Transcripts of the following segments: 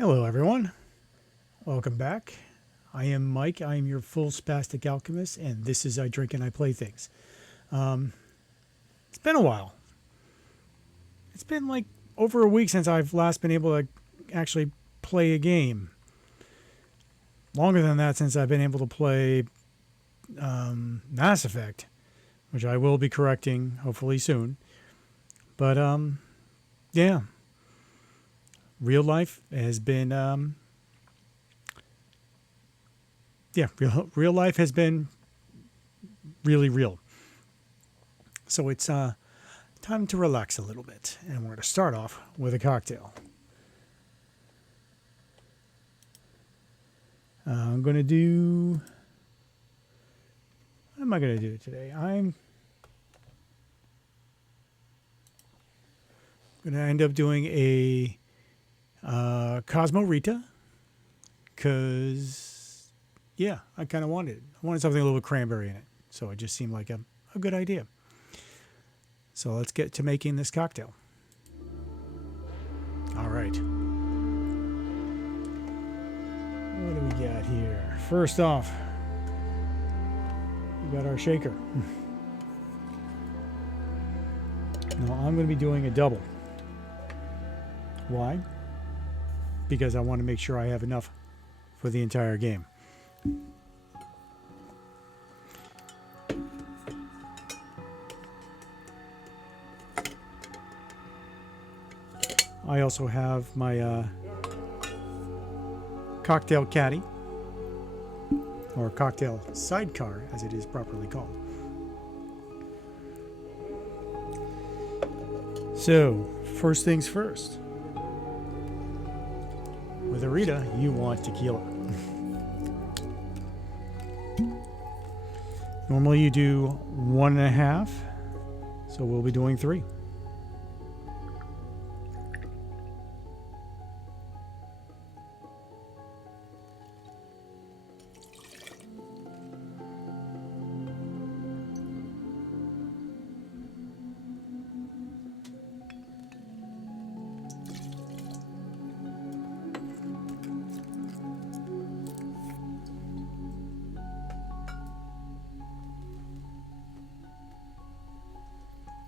Hello, everyone. Welcome back. I am Mike. I am your full spastic alchemist, and this is I Drink and I Play Things. It's been a while. It's been like over a week since I've last been able to actually play a game. Longer than that since I've been able to play Mass Effect, which I will be correcting hopefully soon. But yeah, real life has been real life has been really real. So it's time to relax a little bit, and we're going to start off with a cocktail. I'm going to do. What am I going to do today? I'm going to end up doing a Cosmo Rita because, yeah, I kind of wanted it. I wanted something a little cranberry in it, so it just seemed like a good idea. So let's get to making this cocktail. All right. What do we got here? First off, we got our shaker. Now I'm going to be doing a double. Why? Because I want to make sure I have enough for the entire game. I also have my cocktail caddy, or cocktail sidecar as it is properly called. So, first things first. With a Rita, you want tequila. Normally you do 1.5, so we'll be doing 3.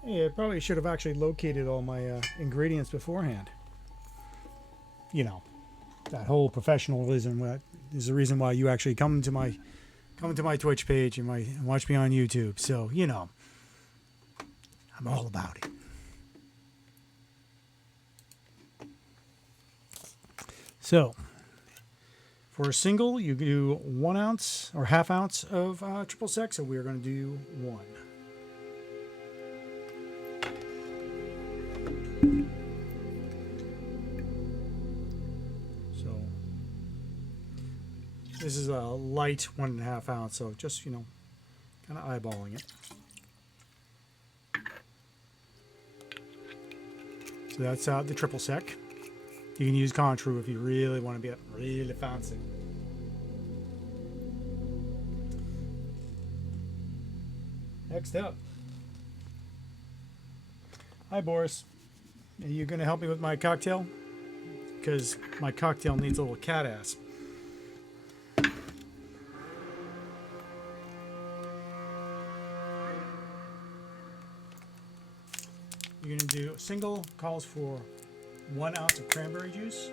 Yeah, I probably should have actually located all my ingredients beforehand. You know, that whole professionalism is the reason why you actually come to my Twitch page and watch me on YouTube. So, you know, I'm all about it. So, for a single, you do 1 ounce or half ounce of triple sec. So we're going to do 1. So this is a light 1.5 ounce, so just, you know, kind of eyeballing it. So that's the triple sec. You can use Contru if you really want to be really fancy. Next up. Hi, Boris. Are you going to help me with my cocktail? Because my cocktail needs a little cat ass. You're going to do single calls for 1 ounce of cranberry juice.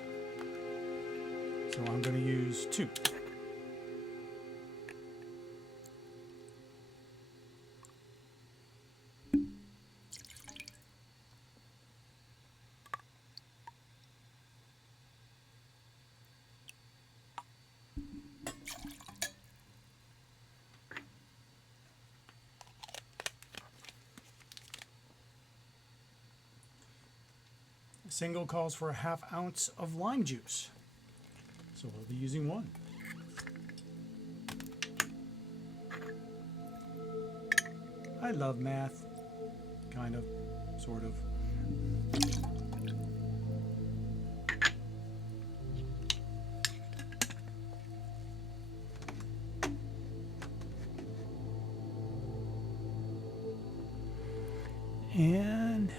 So I'm going to use 2. Single calls for a half ounce of lime juice. So we'll be using 1. I love math. Kind of. Sort of. And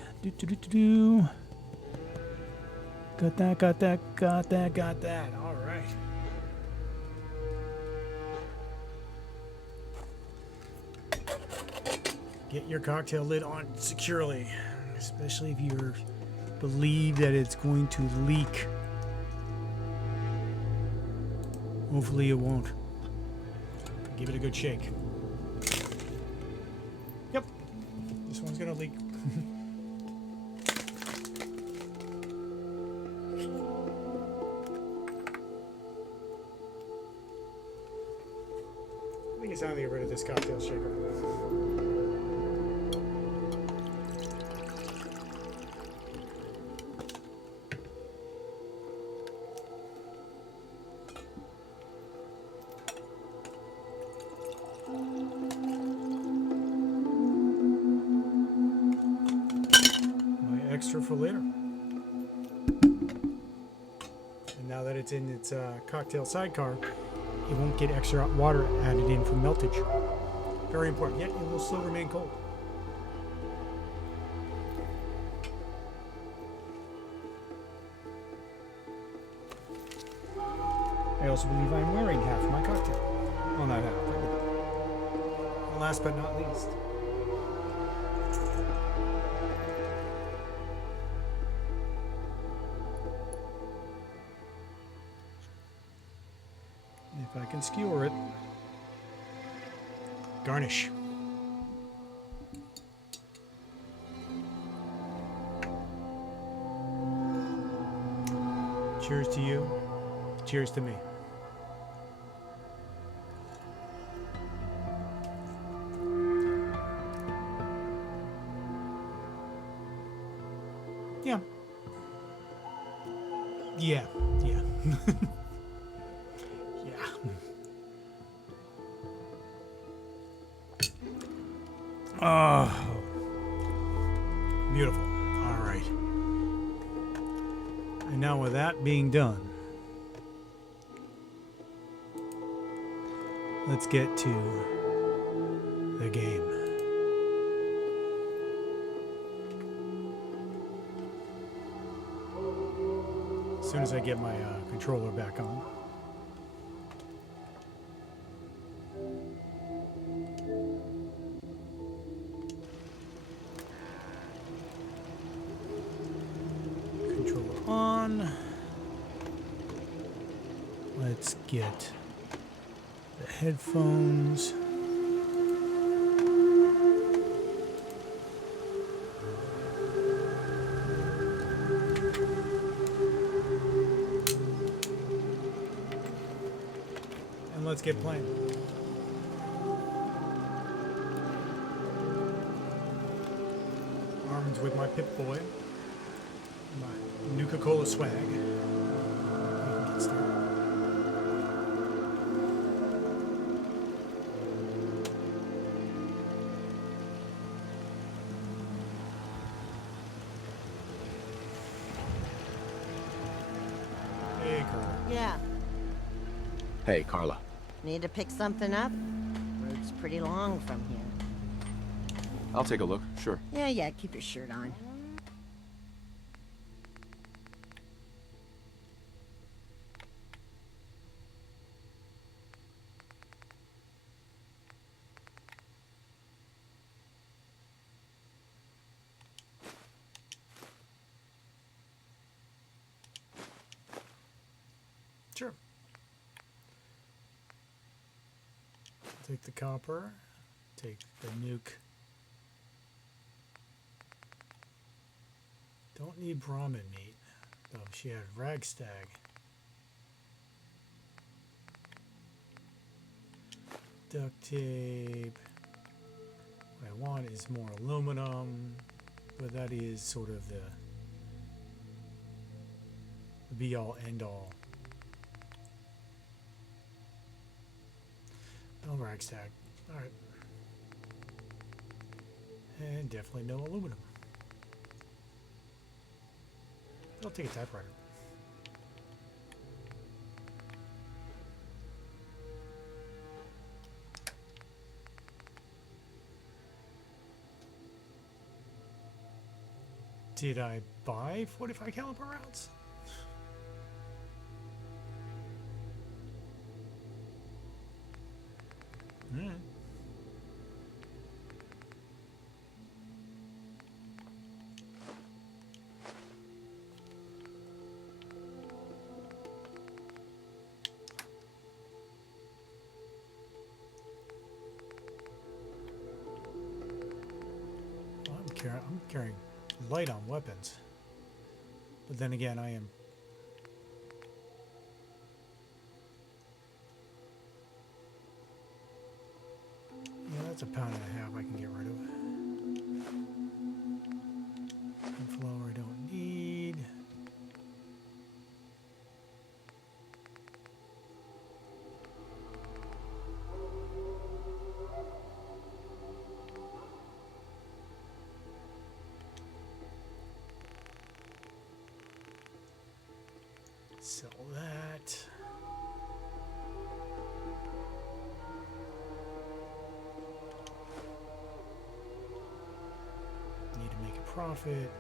Got that, got that, got that, got that. All right. Get your cocktail lid on securely, especially if you believe that it's going to leak. Hopefully it won't. Give it a good shake. Yep, this one's gonna leak. I think it's time to get rid of this cocktail shaker. Extra for later. And now that it's in its cocktail sidecar, it won't get extra water added in from meltage. Very important, yet it will still remain cold. I also believe I'm wearing half my cocktail. Well, not half. And last but not least, if I can skewer it, garnish. Cheers to you. Cheers to me. Yeah. Yeah. Yeah. Yeah. Oh, beautiful. All right. And now with that being done, let's get to the game. As soon as I get my controller back on. Let's get the headphones. And let's get playing. Arms with my Pip-Boy. My Nuka-Cola swag. We can get started. Hey, Carla. Yeah. Hey, Carla. Need to pick something up? Road's pretty long from here. I'll take a look, sure. Yeah, keep your shirt on. Sure. Take the copper. Take the nuke. Don't need Brahmin meat, though she had Ragstag. Duct tape. What I want is more aluminum, but that is sort of the be-all, end-all. No Ragstag. Alright. And definitely no aluminum. I'll take a typewriter. Did I buy 45 caliber rounds? I'm carrying light on weapons. But then again, I am... Yeah, that's a pound and a half I can get rid of. Flour I don't need. Sell that. Need to make a profit.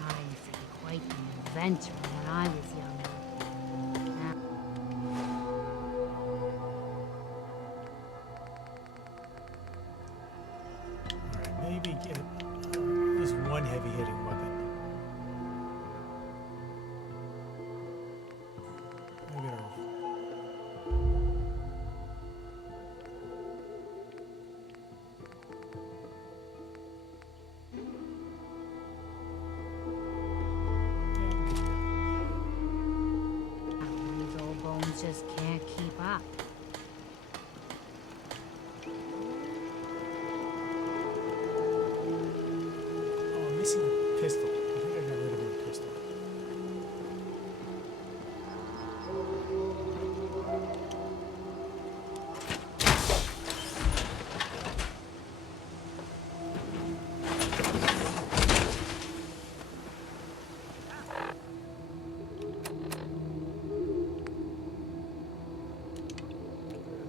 I used to be quite the inventor when I was younger. Alright, maybe get at least one heavy hitting weapon. Maybe These old bones just can't keep up. Oh, I'm missing a pistol. I think I got rid of my pistol.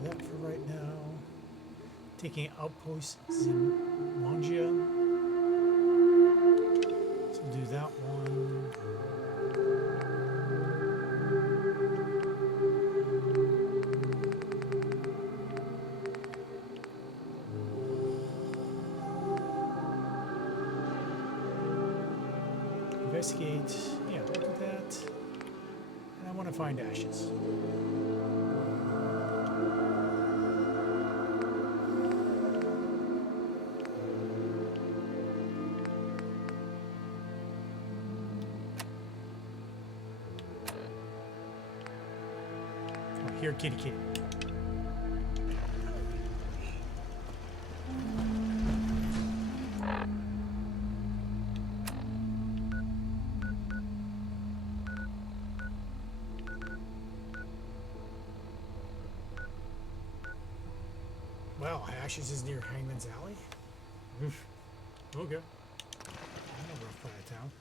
That for right now. Taking Outpost Zimonja. So do that one. Investigate. Yeah, we'll do that. And I want to find ashes. Oh, here, kitty kitty. Well, Ashes is near Hangman's Alley. Oof. Okay. I know a rough part of town.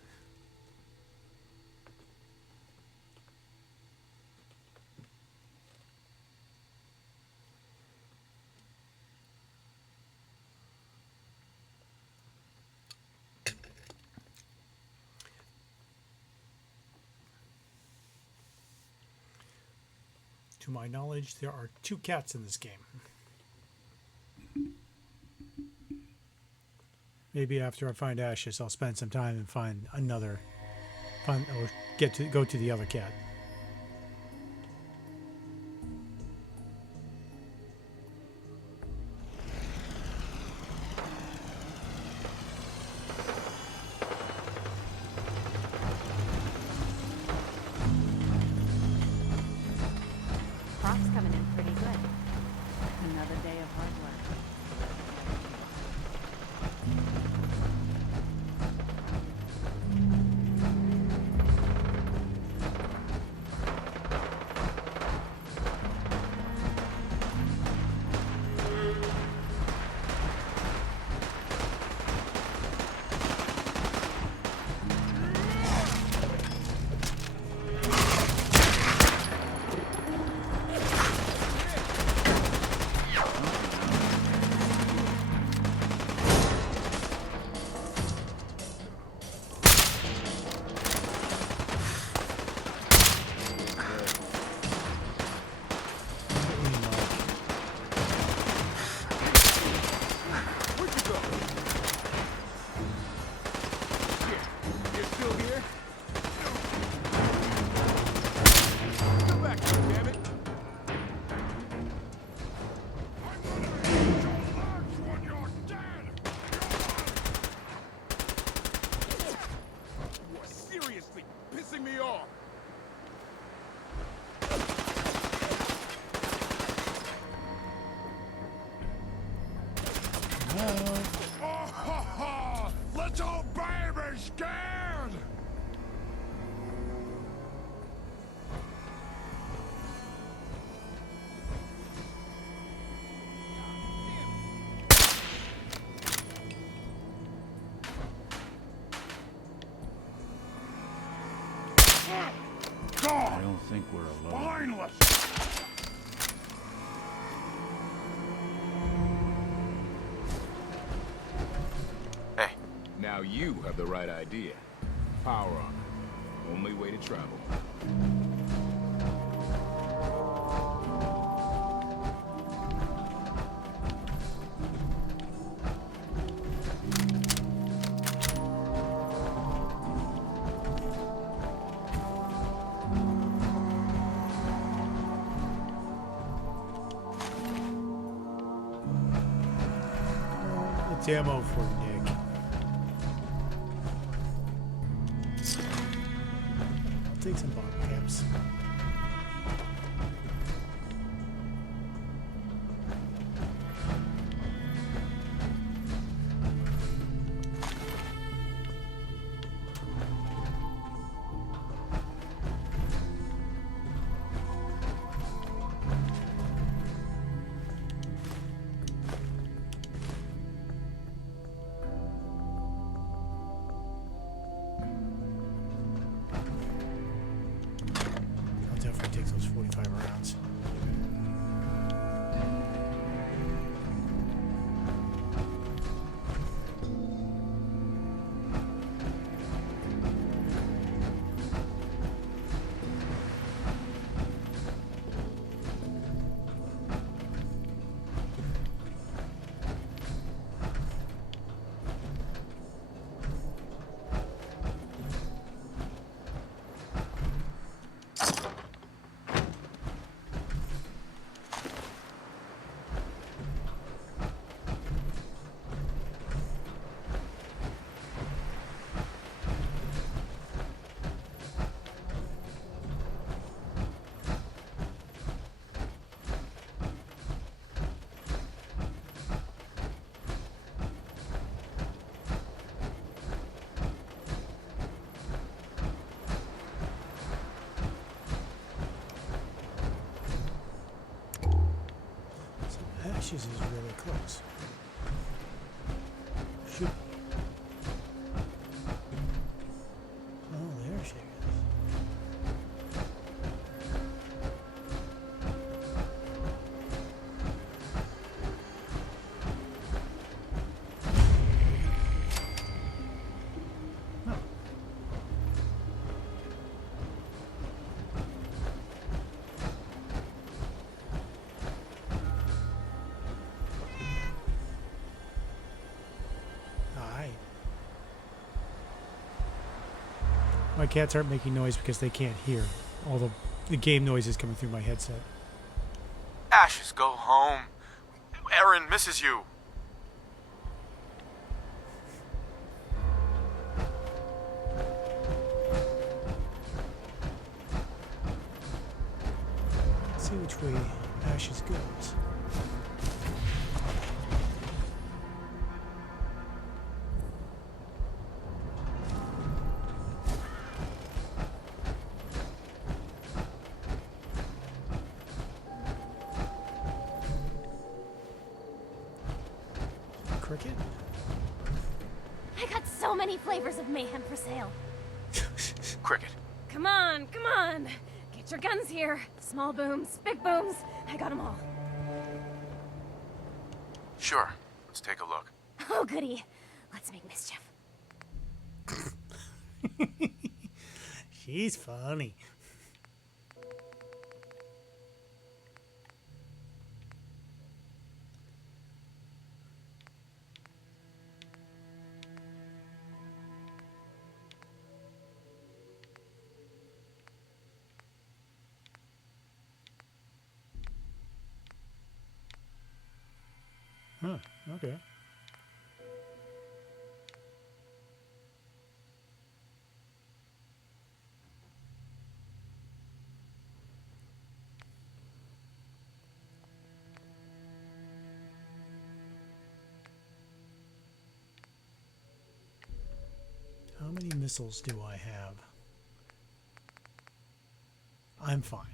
To my knowledge, there are 2 cats in this game. Maybe after I find Ashes, I'll spend some time and find another, or go to the other cat. Crop's coming in pretty good. Another day of hard work. I don't think we're alone. Mindless! Hey, Now you have the right idea. Power armor. Only way to travel. It's ammo for Nick. I'll take some bottle caps. I'll definitely take those 45 rounds. Ashes is really close. Shoot. Oh, there she is. No. Alright. My cats aren't making noise because they can't hear all the game noises coming through my headset. Ashes, go home. Erin misses you. Let's see which way Ashes goes. Cricket? I got so many flavors of mayhem for sale. Cricket. Come on, come on. Get your guns here. Small booms, big booms. I got them all. Sure. Let's take a look. Oh, goody. Let's make mischief. She's funny. Huh, okay. How many missiles do I have? I'm fine.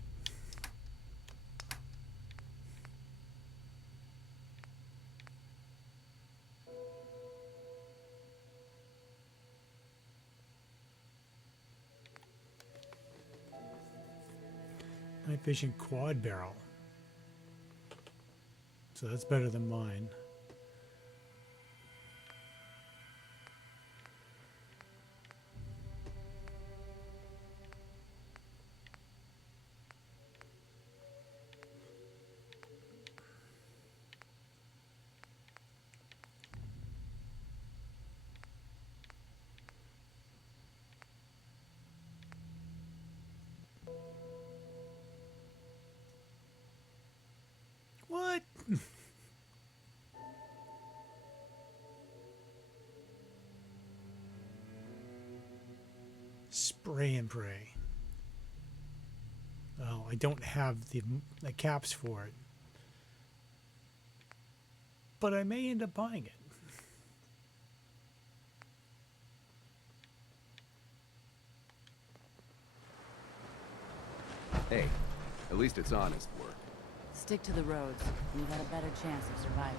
Night vision quad barrel. So that's better than mine. What? Spray and pray. Well, I don't have the caps for it. But I may end up buying it. Hey, at least it's honest work. Stick to the roads, and you've got a better chance of surviving.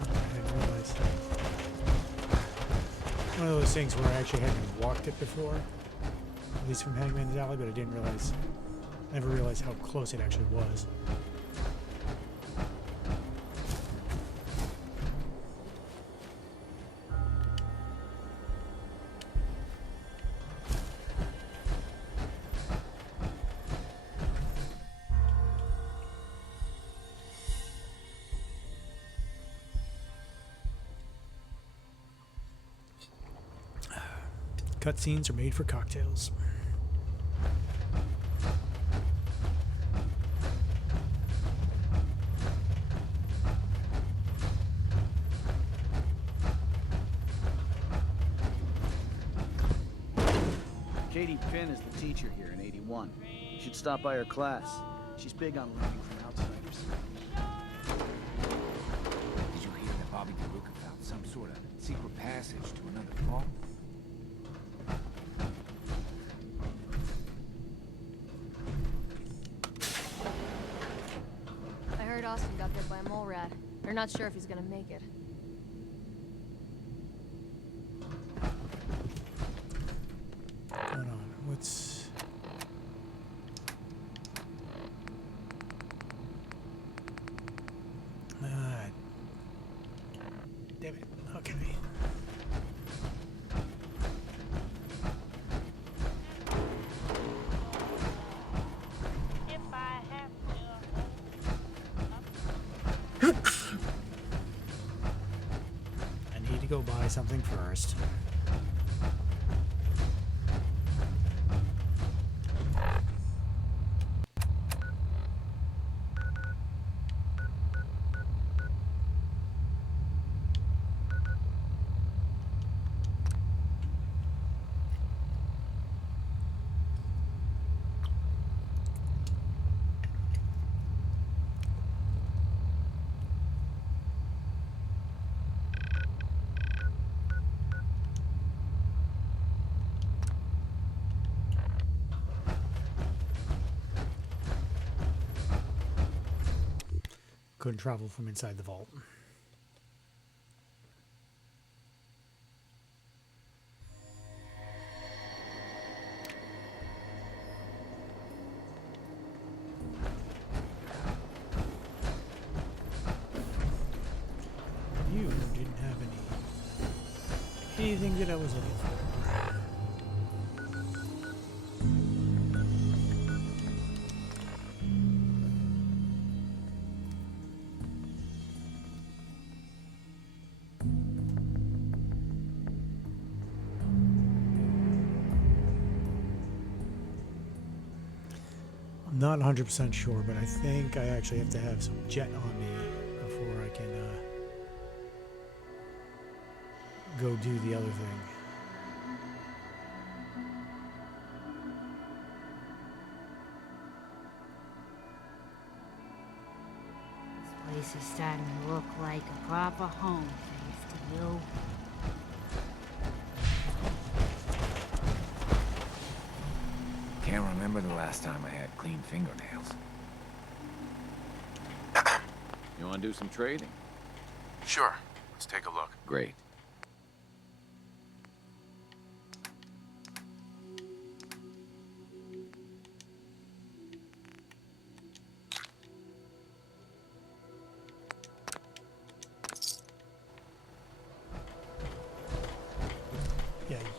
I didn't realize. One of those things where I actually hadn't walked it before. At least from Hangman's Alley, but I didn't realize. Never realized how close it actually was. Cutscenes are made for cocktails. Katie Finn is the teacher here in 81. You should stop by her class. She's big on learning from outsiders. Did you hear that Bobby DeLuca found some sort of secret passage to another vault? I heard Austin got bit by a mole rat. They're not sure if he's gonna make it. Hold on. What's... damn it. Okay. I need to go buy something first. Couldn't travel from inside the vault. You didn't have anything that I was looking for. I'm not 100% sure, but I think I actually have to have some jet on me before I can go do the other thing. This place is starting to look like a proper home, thanks to you. Can't remember the last time I had clean fingernails. You want to do some trading? Sure. Let's take a look. Great.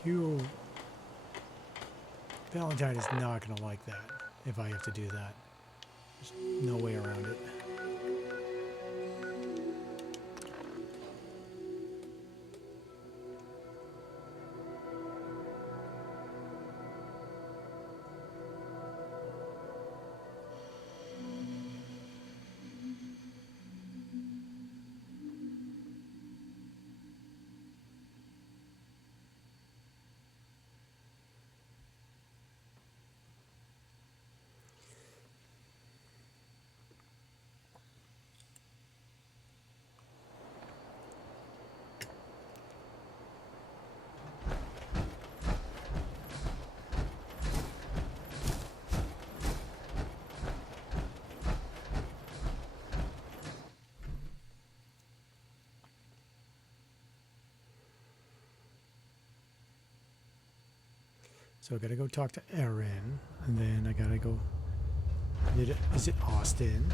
You. Valentine is not going to like that if I have to do that. There's no way around it. So I gotta go talk to Erin, and then I gotta go visit Austin.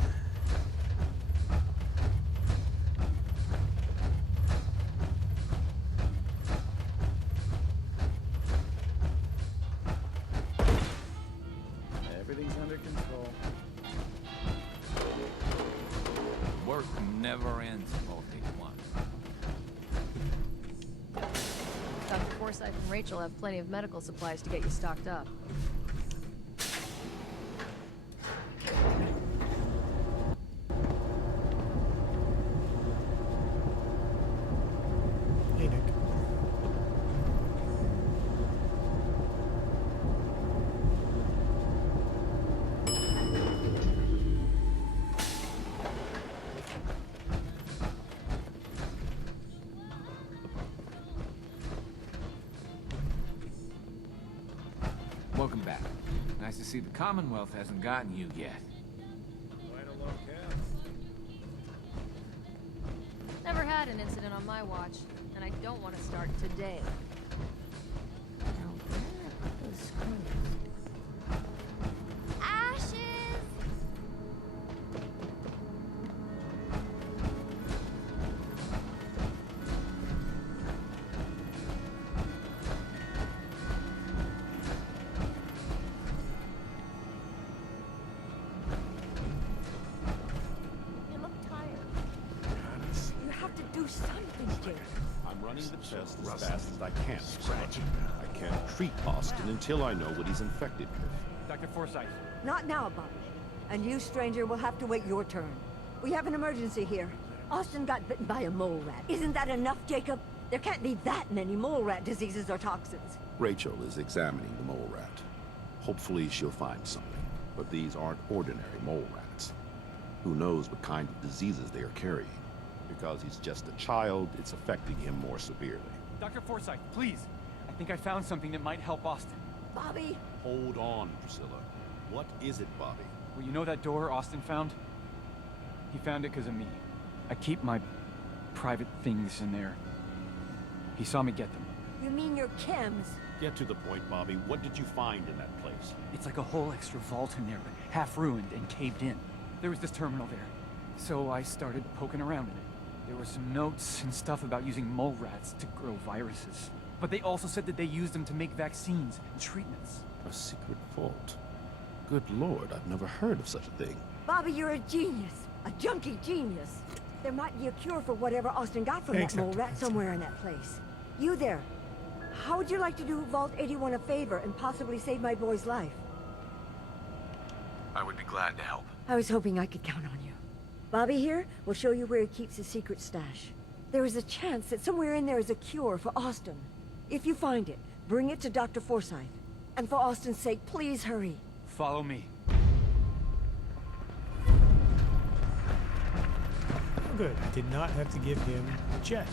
Everything's under control. Work never ends in Vault 81. Dr. Forsyth and Rachel have plenty of medical supplies to get you stocked up. Hey, Nick. Welcome back. Nice to see the Commonwealth hasn't gotten you yet. Never had an incident on my watch, and I don't want to start today. Now where are those screws? Ashes! You look tired. You have to do something, Jake. I'm running the test as fast as I can. I can't treat Austin until I know what he's infected with. Dr. Forsyth. Not now, Bobby. And you, stranger, will have to wait your turn. We have an emergency here. Austin got bitten by a mole rat. Isn't that enough, Jacob? There can't be that many mole rat diseases or toxins. Rachel is examining the mole rat. Hopefully she'll find something. But these aren't ordinary mole rats. Who knows what kind of diseases they are carrying? Because he's just a child, it's affecting him more severely. Dr. Forsyth, please. I think I found something that might help Austin. Bobby! Hold on, Priscilla. What is it, Bobby? Well, you know that door Austin found? He found it because of me. I keep my private things in there. He saw me get them. You mean your chems? Get to the point, Bobby. What did you find in that place? It's like a whole extra vault in there, but half ruined and caved in. There was this terminal there, so I started poking around in it. There were some notes and stuff about using mole rats to grow viruses. But they also said that they used them to make vaccines and treatments. A secret vault. Good Lord, I've never heard of such a thing. Bobby, you're a genius. A junkie genius. There might be a cure for whatever Austin got from Thanks, that mole Dr. rat Benson. somewhere in that place. You there. How would you like to do Vault 81 a favor and possibly save my boy's life? I would be glad to help. I was hoping I could count on you. Bobby here will show you where he keeps his secret stash. There is a chance that somewhere in there is a cure for Austin. If you find it, bring it to Dr. Forsyth. And for Austin's sake, please hurry. Follow me. Oh, good. I did not have to give him a jet.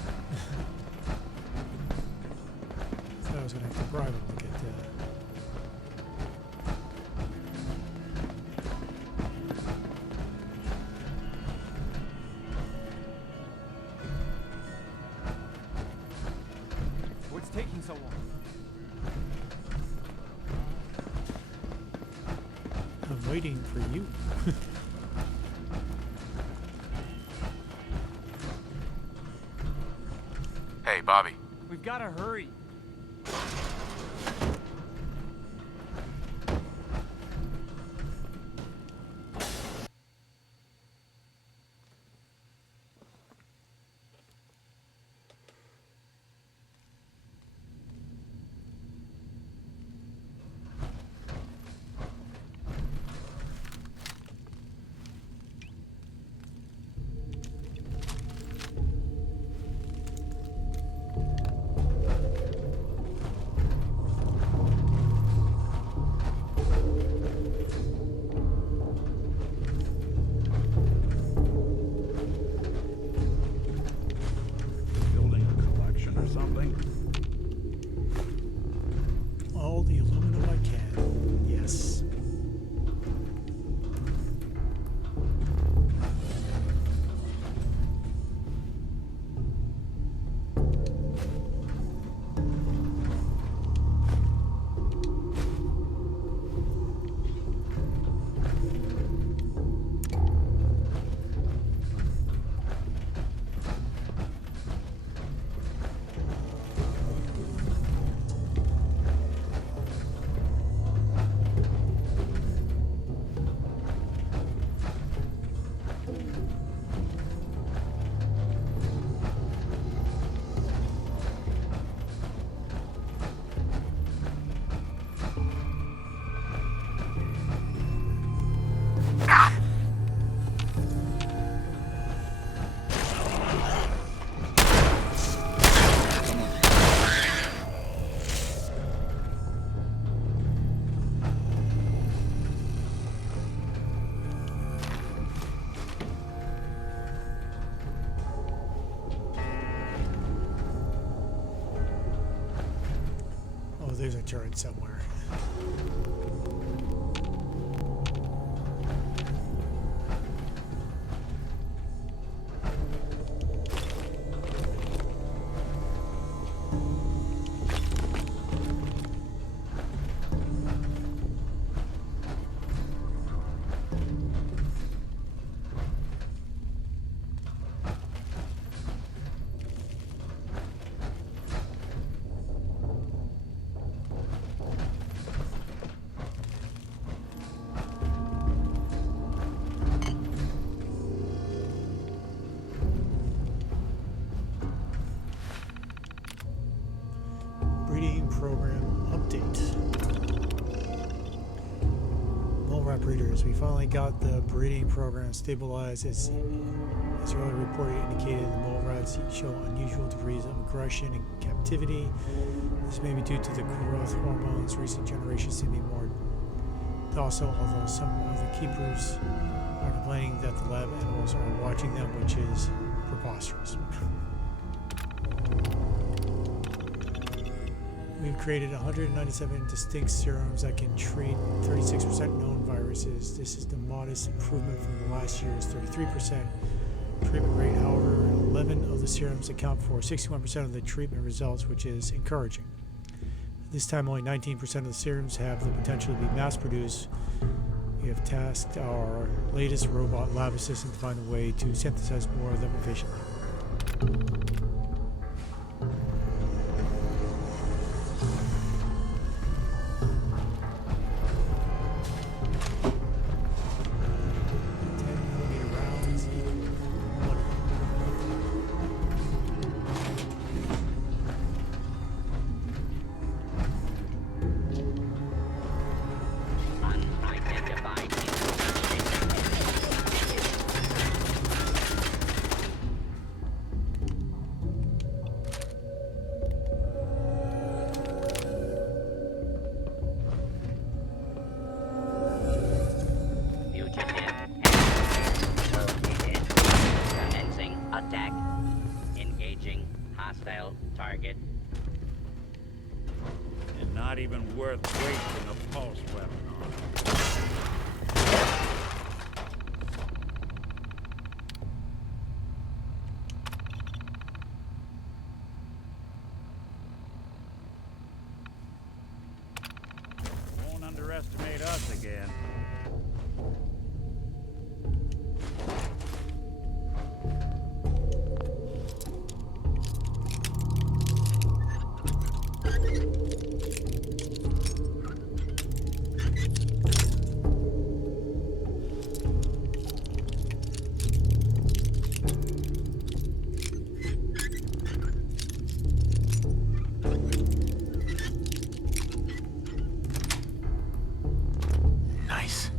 So I was going to have to bribe him to get What's taking so long? I'm waiting for you. Hey, Bobby. We've got to hurry. there's a turret somewhere. Breeding program update. Mole rat breeders. We finally got the breeding program stabilized. As earlier report indicated, the mole rats show unusual degrees of aggression in captivity. This may be due to the growth hormones. Recent generations seem to be more docile, although some of the keepers are complaining that the lab animals are watching them, which is preposterous. We've created 197 distinct serums that can treat 36% known viruses. This is the modest improvement from the last year's 33% treatment rate. However, 11 of the serums account for 61% of the treatment results, which is encouraging. This time, only 19% of the serums have the potential to be mass-produced. We have tasked our latest robot lab assistant to find a way to synthesize more of them efficiently. Target. And not even worth wasting a pulse weapon on. Won't underestimate us again. Nice.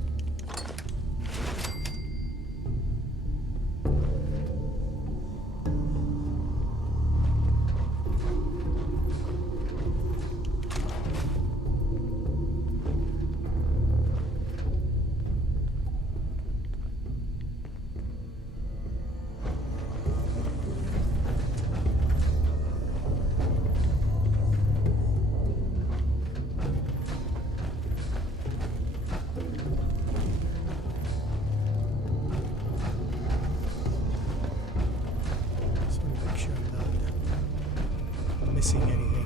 Missing anything here.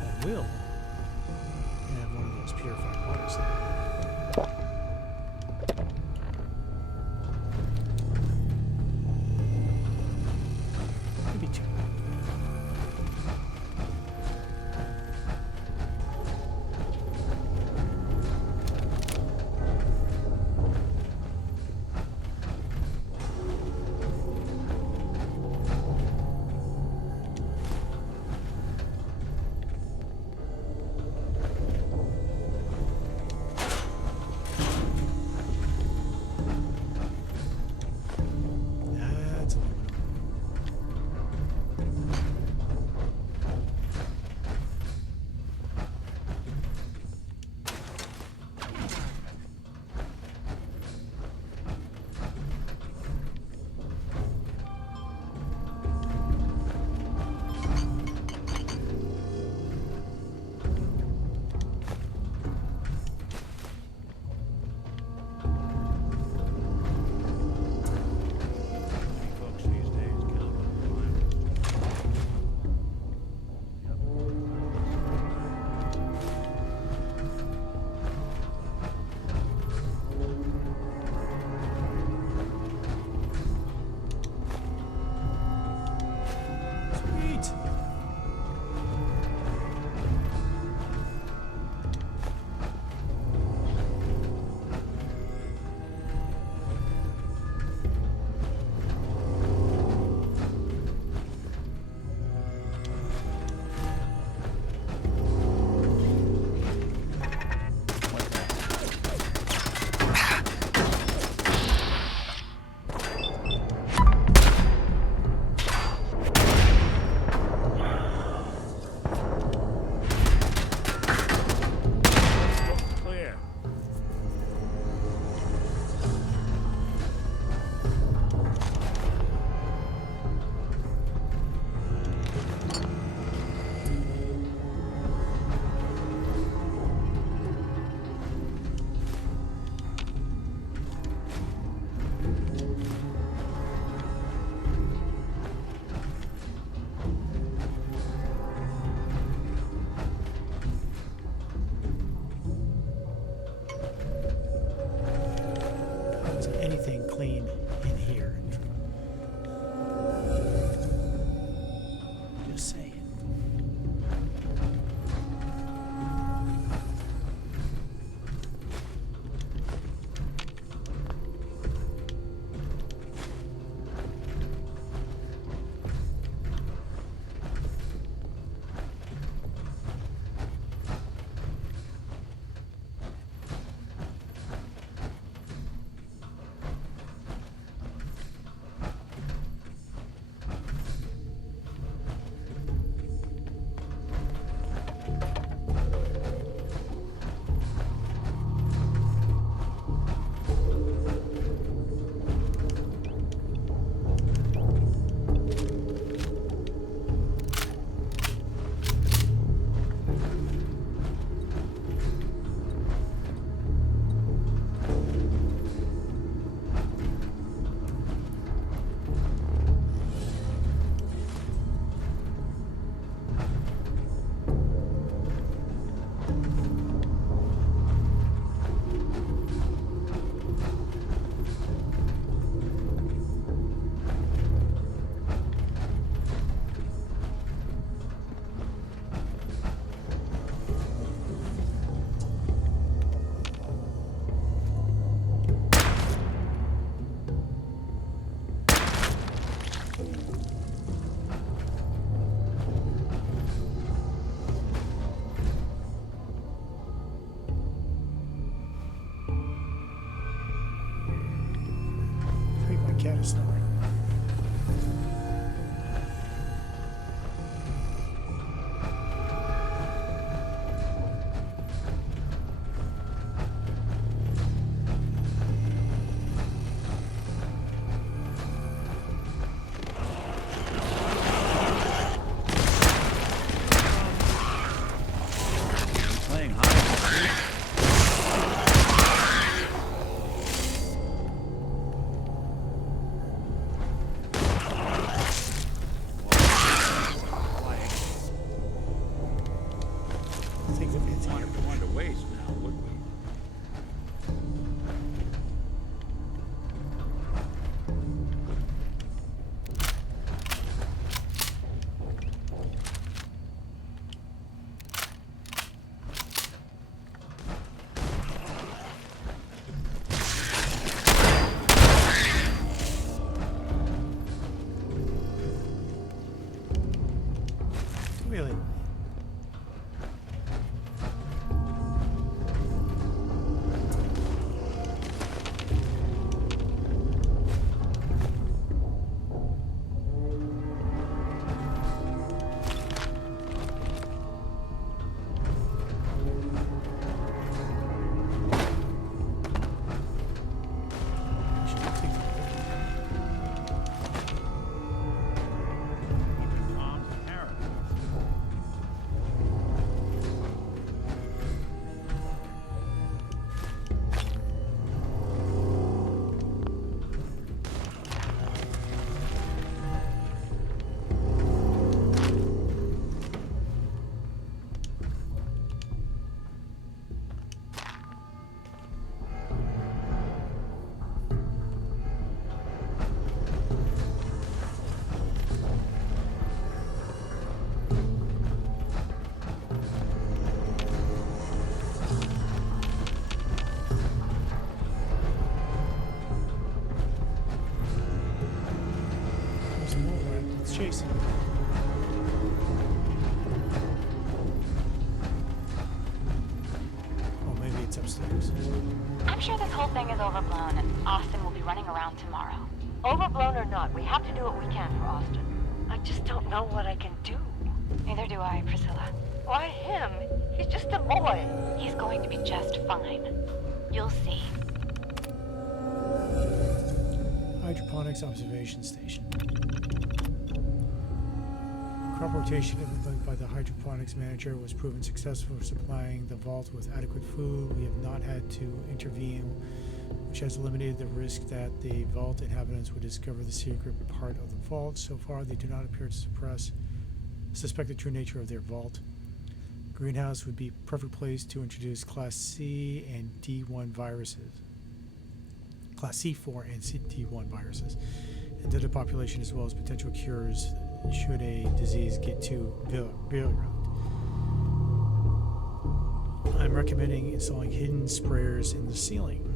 I will have one of those purified waters there. Maybe two. anything clean in here. Just saying. My cat is snoring. Playing hide. I think that it's here. Going to waste now, would we? Really? Even Tom's parents. There's a mole rat. Let's chase him. Oh, maybe it's upstairs. I'm sure this whole thing is overblown and Austin will be running around tomorrow. Overblown or not, we have to do what we can for Austin. I just don't know what I can do. Neither do I, Priscilla. Why him? He's just a boy. He's going to be just fine. You'll see. Hydroponics observation station. Crop rotation implemented by the hydroponics manager was proven successful for supplying the vault with adequate food. We have not had to intervene, which has eliminated the risk that the vault inhabitants would discover the secret part of the vault. So far, they do not appear to suspect the true nature of their vault. Greenhouse would be a perfect place to introduce Class C and D1 viruses. class C4 and CT1 viruses into the population, as well as potential cures should a disease get too virulent. I'm recommending installing hidden sprayers in the ceiling.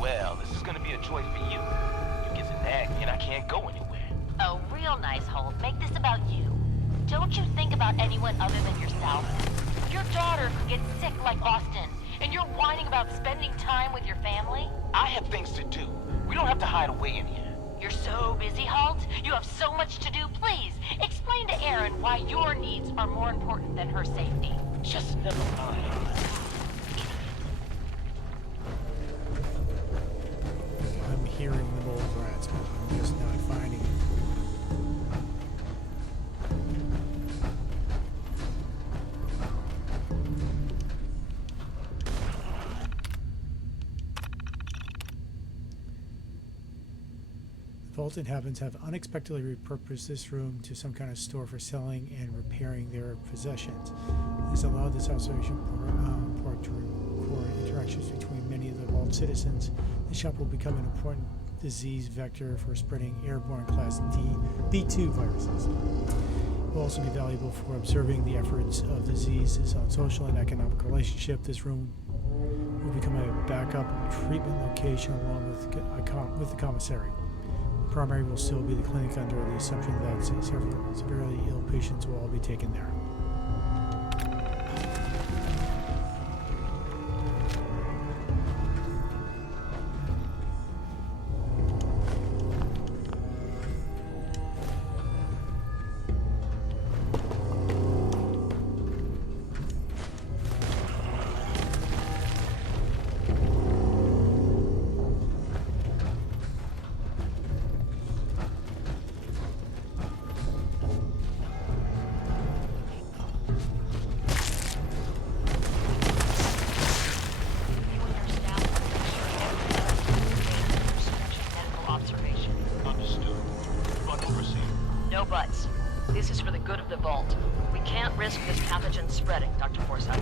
Well, this is gonna be a joy for you. You get to nag me and I can't go anywhere. Oh, real nice, Holt. Make this about you. Don't you think about anyone other than yourself? Your daughter could get sick like Austin, and you're whining about spending time with your family? I have things to do. We don't have to hide away in here. You're so busy, Holt. You have so much to do. Please, explain to Erin why your needs are more important than her safety. Just never mind. I'm hearing the mold rats, but I'm just not finding them. Vault inhabitants have unexpectedly repurposed this room to some kind of store for selling and repairing their possessions. This allowed this observation port to record interactions between many of the Vault citizens. The shop will become an important disease vector for spreading airborne class B2 viruses. It will also be valuable for observing the efforts of diseases on social and economic relationship. This room will become a backup treatment location along with the commissary. Primary will still be the clinic under the assumption that severely ill patients will all be taken there. No buts. This is for the good of the Vault. We can't risk this pathogen spreading, Dr. Forsyth.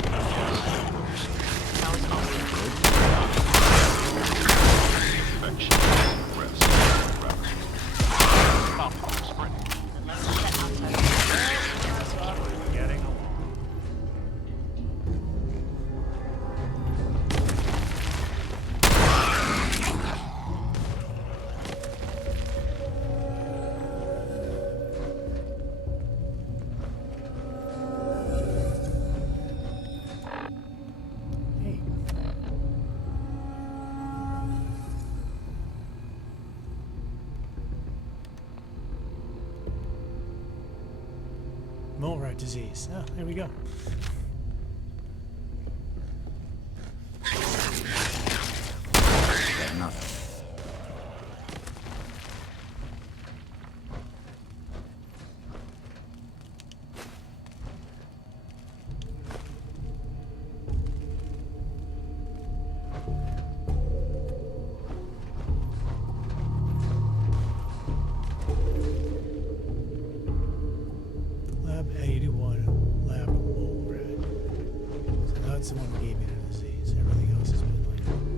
Sounds Getting along. Mole rat disease. Oh, there we go. Lab 81, lab mole rat. So that's the one that gave me the disease. Everything else has been like normal.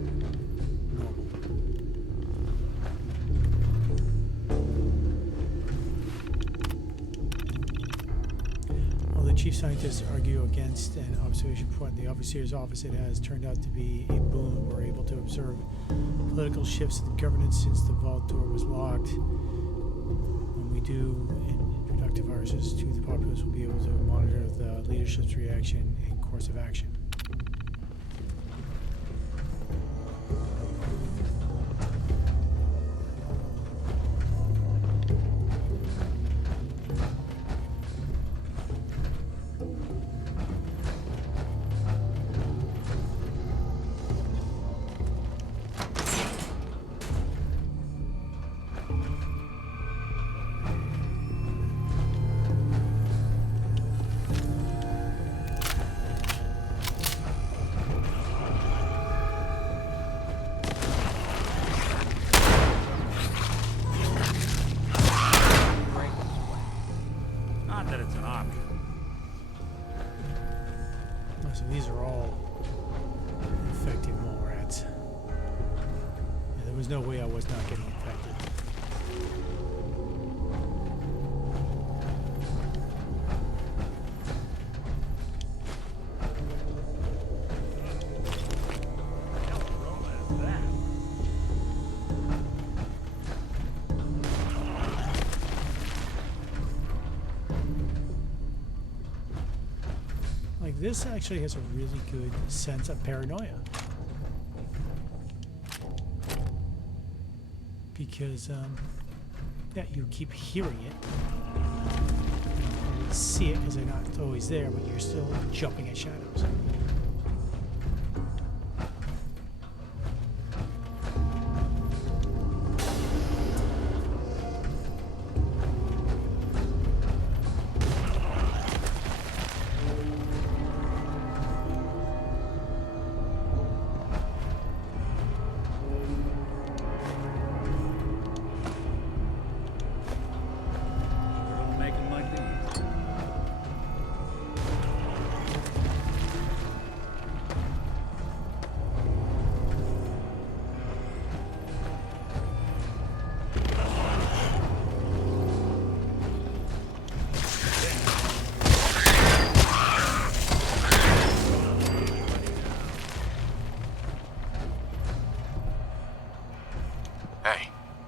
Well, the chief scientist scientists argue against an observation point in the overseer's office, it has turned out to be a boon. We're able to observe political shifts in governance since the vault door was locked. When we do introductive viruses to the populace, we'll be able to monitor the leadership's reaction and course of action. Not that it's an option. So these are all infected mole rats. Yeah, there was no way I was not getting infected. Like, this actually has a really good sense of paranoia. Because, yeah, you keep hearing it. You don't always see it because they're not always there, but you're still jumping at shadows.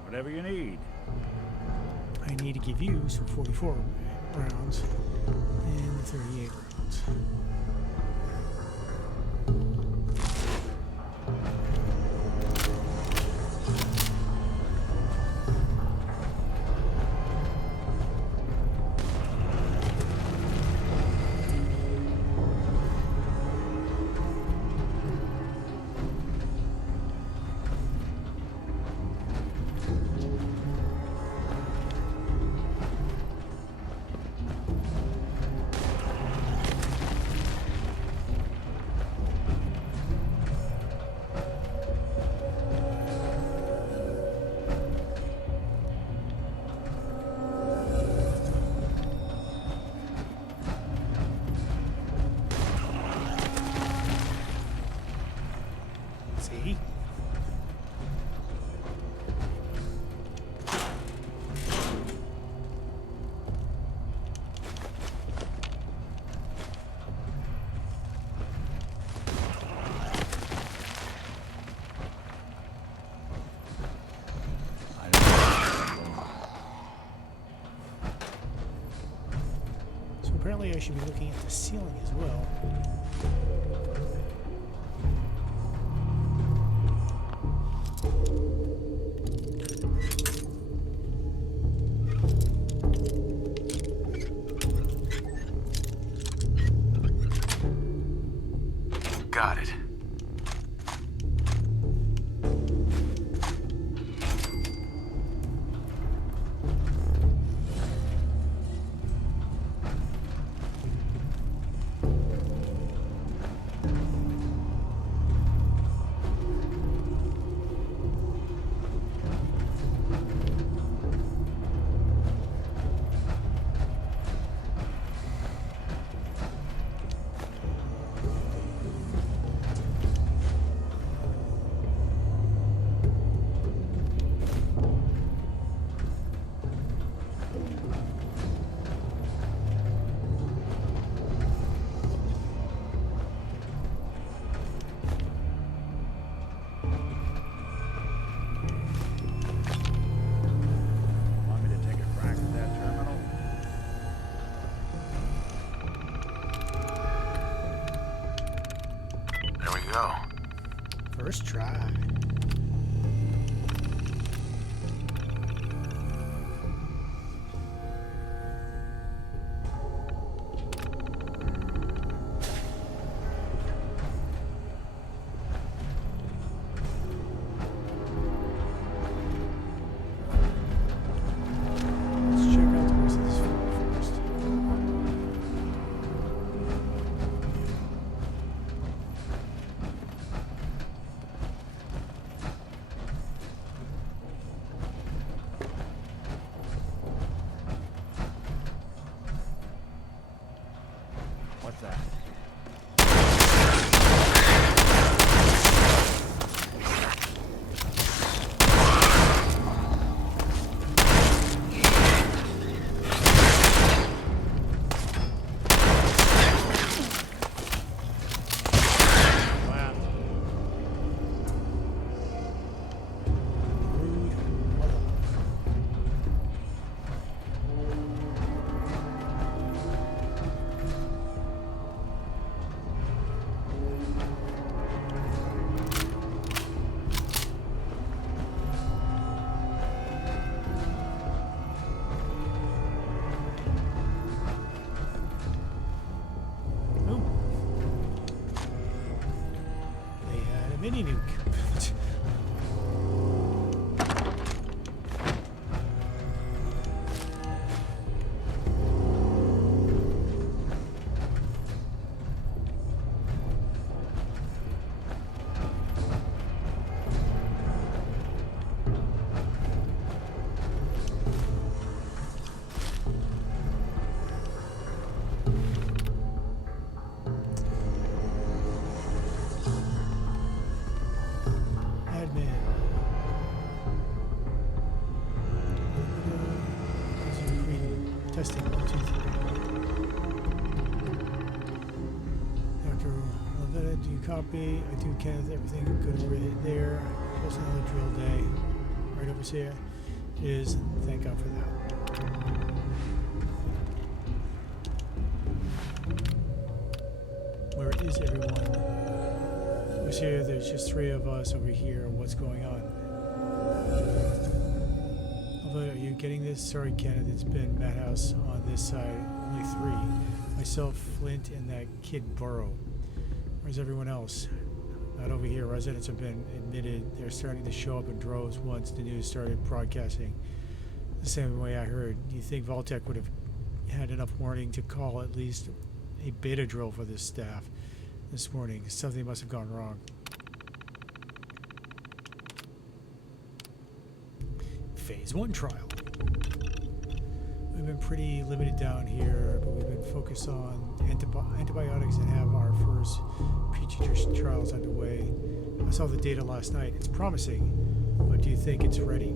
Whatever you need. I need to give you some 44 rounds and 38 rounds. See? So apparently I should be looking at the ceiling as well. Got it. you go. First try. Let's check out the rest of this film first. What's that? Wow. Rude mother. Ooh. They had a mini nuke. Admin. Testing 1, 2, 3. Dr. Lavetta, do you copy? I do, Kenneth. Everything good over there. Just another drill day. Right over here. It is. Thank God for that. Where is everyone? Who's here? There's just 3 of us over here. What's going on? Although, are you getting this? Sorry, Kenneth. It's been Madhouse on this side. Only 3. Myself, Flint, and that kid Burrow. Where's everyone else? Not over here. Residents have been admitted. They're starting to show up in droves once the news started broadcasting. The same way I heard. Do you think Vault-Tec would have had enough warning to call at least a beta drill for this staff this morning? Something must have gone wrong. Phase 1 trial. We've been pretty limited down here, but we've been focused on antibiotics and have our first petri trials underway. I saw the data last night. It's promising, but do you think it's ready?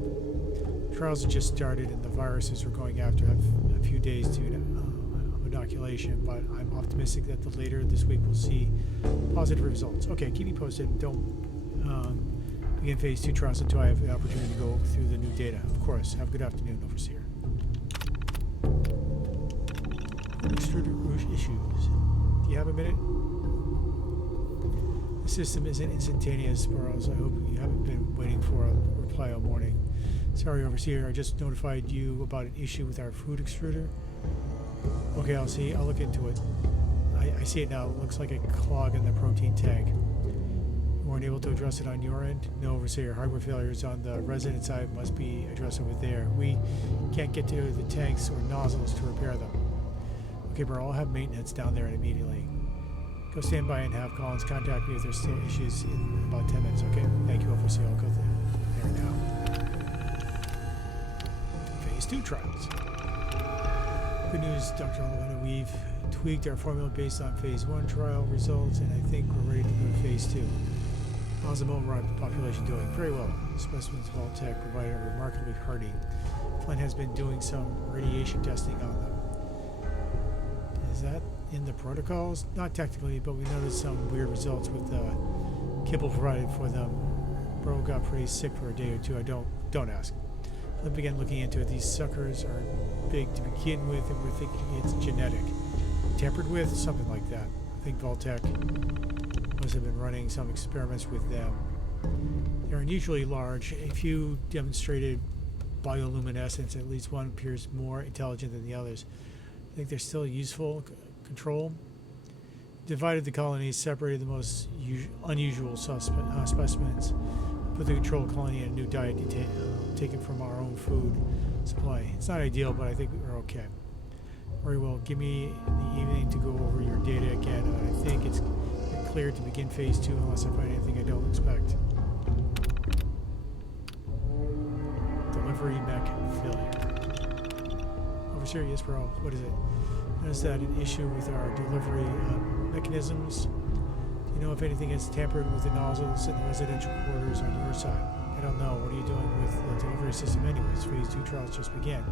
Trials have just started, and the viruses we're going after have a few days to inoculation, but I'm optimistic that the later this week we'll see positive results. Okay, keep me posted. Don't begin phase 2 trials until I have the opportunity to go through the new data. Of course. Have a good afternoon, Overseer. Extruded Rouge issues. Do you have a minute? The system isn't instantaneous, Burroughs. I hope you haven't been waiting for a reply all morning. Sorry, Overseer. I just notified you about an issue with our food extruder. Okay, I'll see. I'll look into it. I see it now. It looks like a clog in the protein tank. You weren't able to address it on your end? No, Overseer. Hardware failures on the resident side must be addressed over there. We can't get to the tanks or nozzles to repair them. Okay, bro. I'll have maintenance down there immediately. Go stand by and have Collins contact me if there's still issues in about 10 minutes, okay? Thank you, Overseer. I'll go there now. Phase 2 trials. Good news, Dr. Lavetta. We've tweaked our formula based on phase 1 trial results, and I think we're ready to go to phase 2. How's the mole rat population doing? Very well. Specimens of Vault-Tec provided are remarkably hardy. Flint has been doing some radiation testing on them. Is that in the protocols? Not technically, but we noticed some weird results with the kibble provided for them. Bro got pretty sick for a day or two. Don't ask. Flint began looking into it. These suckers are big to begin with, and we're thinking it's genetic. Tampered with? Something like that. I think Vault-Tec Outpost have been running some experiments with them. They're unusually large. A few demonstrated bioluminescence. At least one appears more intelligent than the others. I think they're still useful. Control. Divided the colonies, separated the most unusual specimens. Put the control colony in a new diet taken from our own food supply. It's not ideal, but I think we're okay. Very well. Give me the evening to go over your data again. I think it's clear to begin phase 2 unless I find anything I don't expect. Delivery mech failure. Overseer, yes, bro. What is it? Is that an issue with our delivery mechanisms? Do you know if anything has tampered with the nozzles in the residential quarters on your side? I don't know. What are you doing with the delivery system anyways? Phase 2 trials just began.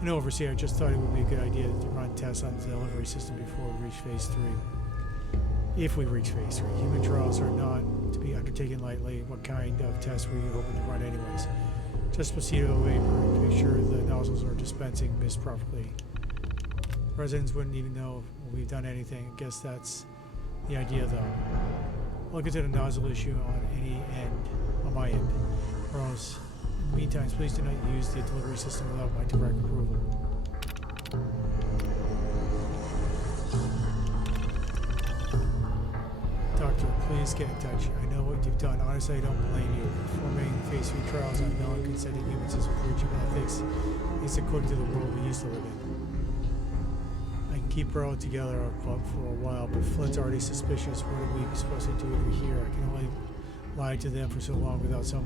I know, Overseer. I just thought it would be a good idea to run tests on the delivery system before we reach phase 3. If we reach phase 3. Human trials are not to be undertaken lightly. What kind of tests were you hoping to run anyways? Just mosquito vapor to make sure the nozzles are dispensing mist properly. Residents wouldn't even know we've done anything. I guess that's the idea, though. Look into the nozzle issue on my end. Or else, in the meantime, please do not use the delivery system without my direct approval. Doctor, please get in touch. I know what you've done. Honestly, I don't blame you. Performing phase 3 trials on non-consenting humans is breaching ethics. It's according to the world we used to live in. Keep her all together for a while, but Flint's already suspicious. What are we supposed to do over here? I can only lie to them for so long without some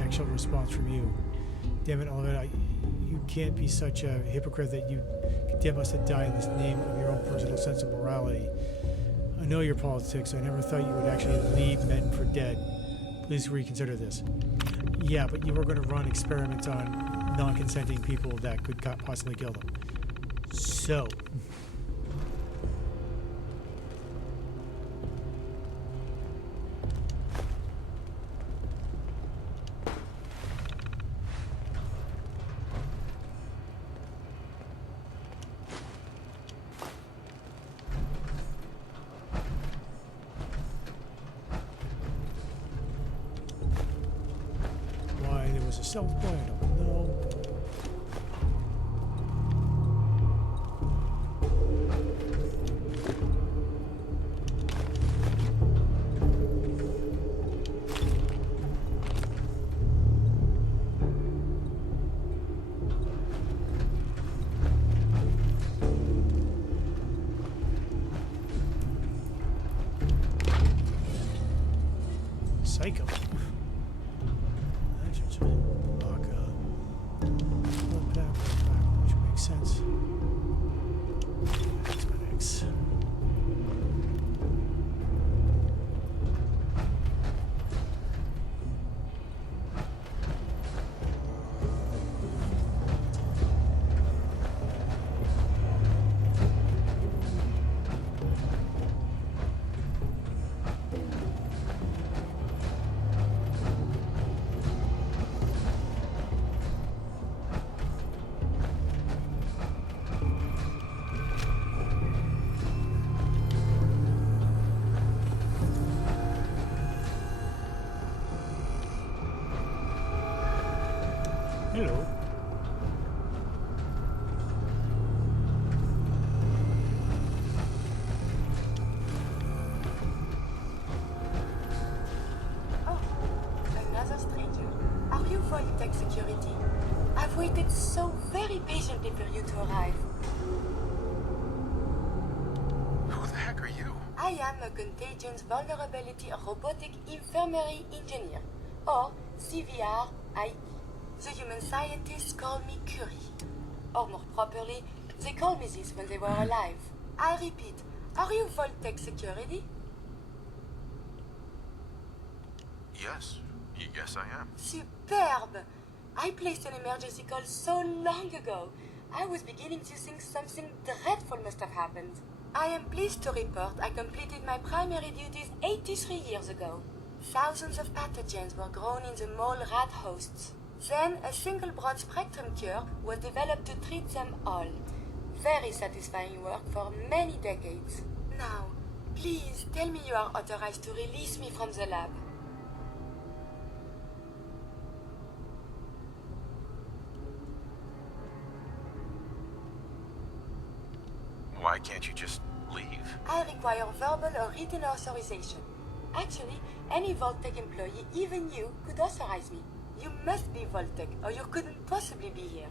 actual response from you. Damn it, Olivet, you can't be such a hypocrite that you condemn us to die in the name of your own personal sense of morality. I know your politics. I never thought you would actually leave men for dead. Please reconsider this. Yeah, but you were going to run experiments on non-consenting people that could possibly kill them. So, why there was a self-boy, I don't know. Psycho. That should block blood pack, which makes sense. Cosmetics. Hello. Oh, another stranger. Are you Voltec security? I've waited so very patiently for you to arrive. Who the heck are you? I am a Contagions Vulnerability Robotic Infirmary Engineer, or CVR-IE. The human scientists call me Curie. Or more properly, they called me this when they were alive. I repeat, are you Voltec security? Yes. Yes, I am. Superb! I placed an emergency call so long ago. I was beginning to think something dreadful must have happened. I am pleased to report I completed my primary duties 83 years ago. Thousands of pathogens were grown in the mole rat hosts. Then a single broad-spectrum cure was developed to treat them all. Very satisfying work for many decades. Now, Please, tell me you are authorized to release me from the lab. Why can't you just leave? I require verbal or written authorization. Actually, any Vault-Tec employee, even you, could authorize me. You must be Vault-Tec, or you couldn't possibly be here.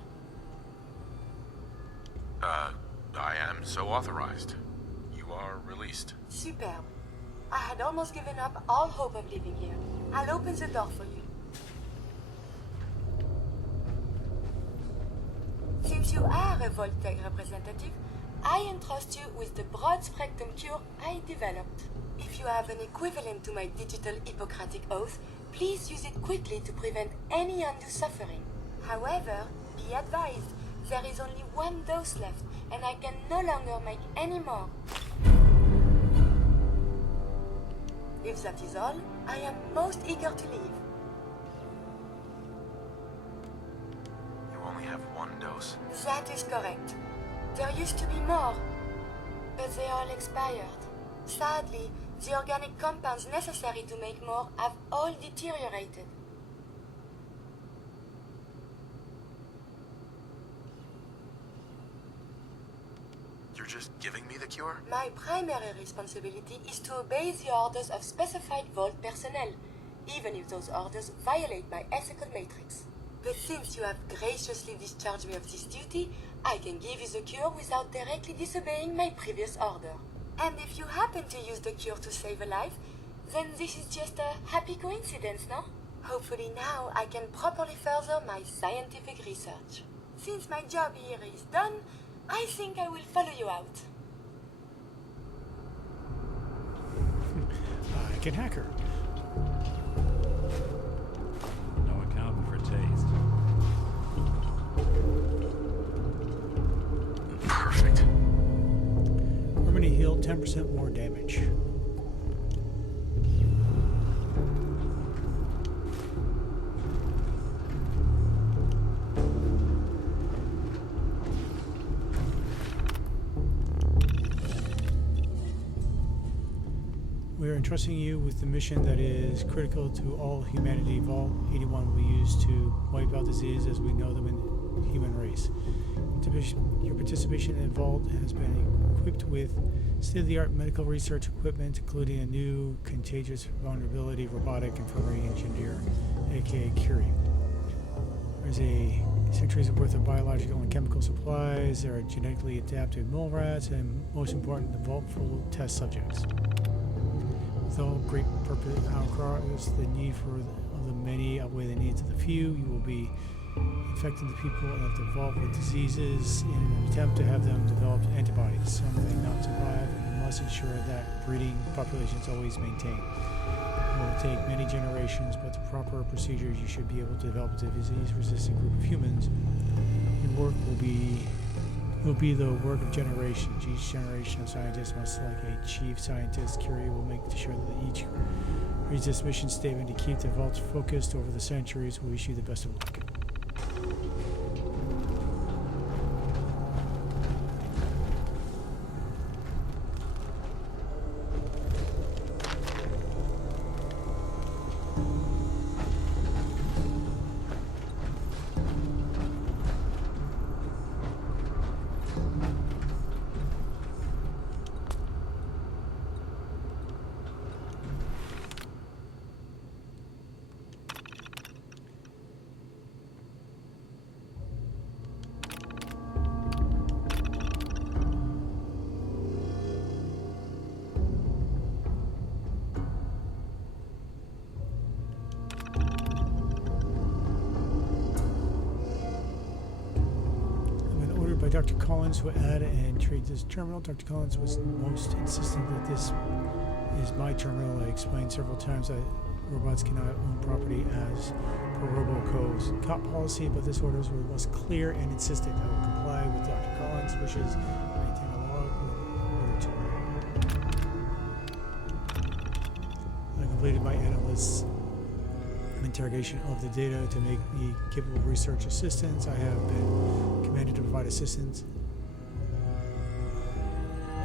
I am so authorized. You are released. Superb. I had almost given up all hope of living here. I'll open the door for you. Since you are a Vault-Tec representative, I entrust you with the broad-spectrum cure I developed. If you have an equivalent to my digital Hippocratic oath, please use it quickly to prevent any undue suffering. However, be advised, there is only one dose left, and I can no longer make any more. If that is all, I am most eager to leave. You only have one dose. That is correct. There used to be more, but they all expired. Sadly, the organic compounds necessary to make more have all deteriorated. You're just giving me the cure? My primary responsibility is to obey the orders of specified Vault personnel, even if those orders violate my ethical matrix. But since you have graciously discharged me of this duty, I can give you the cure without directly disobeying my previous order. And if you happen to use the cure to save a life, then this is just a happy coincidence, no? Hopefully now I can properly further my scientific research. Since my job here is done, I think I will follow you out. I can hack her. No accounting for taste. Perfect. Harmony healed 10% more damage. We are entrusting you with the mission that is critical to all humanity. Vault 81 will be used to wipe out disease as we know them in the human race. Your participation in Vault has been equipped with state-of-the-art medical research equipment, including a new contagious vulnerability robotic infirmary engineer, aka Curie. There's a centuries worth of biological and chemical supplies. There are genetically adapted mole rats, and most important, the Vault full test subjects. With all great purpose outcries, the need of the many outweigh the needs of the few. You will be infecting the people of the Vault with diseases in an attempt to have them develop antibodies. Some may not survive, and you must ensure that breeding populations always maintained. It will take many generations, but the proper procedures, you should be able to develop a disease-resistant group of humans. Your work will be the work of generations. Each generation of scientists must select a chief scientist. Curie will make sure that each reads this mission statement to keep the Vault focused over the centuries. We wish you the best of luck. By Dr. Collins, who add and treat this terminal. Dr. Collins was most insistent that this is my terminal. I explained several times that robots cannot own property as per Roboco's COP policy, but this order was clear and insistent. I will comply with Dr. Collins' wishes. Maintain a log with order 2. I completed my analyst's interrogation of the data to make me capable of research assistance. I have been commanded to provide assistance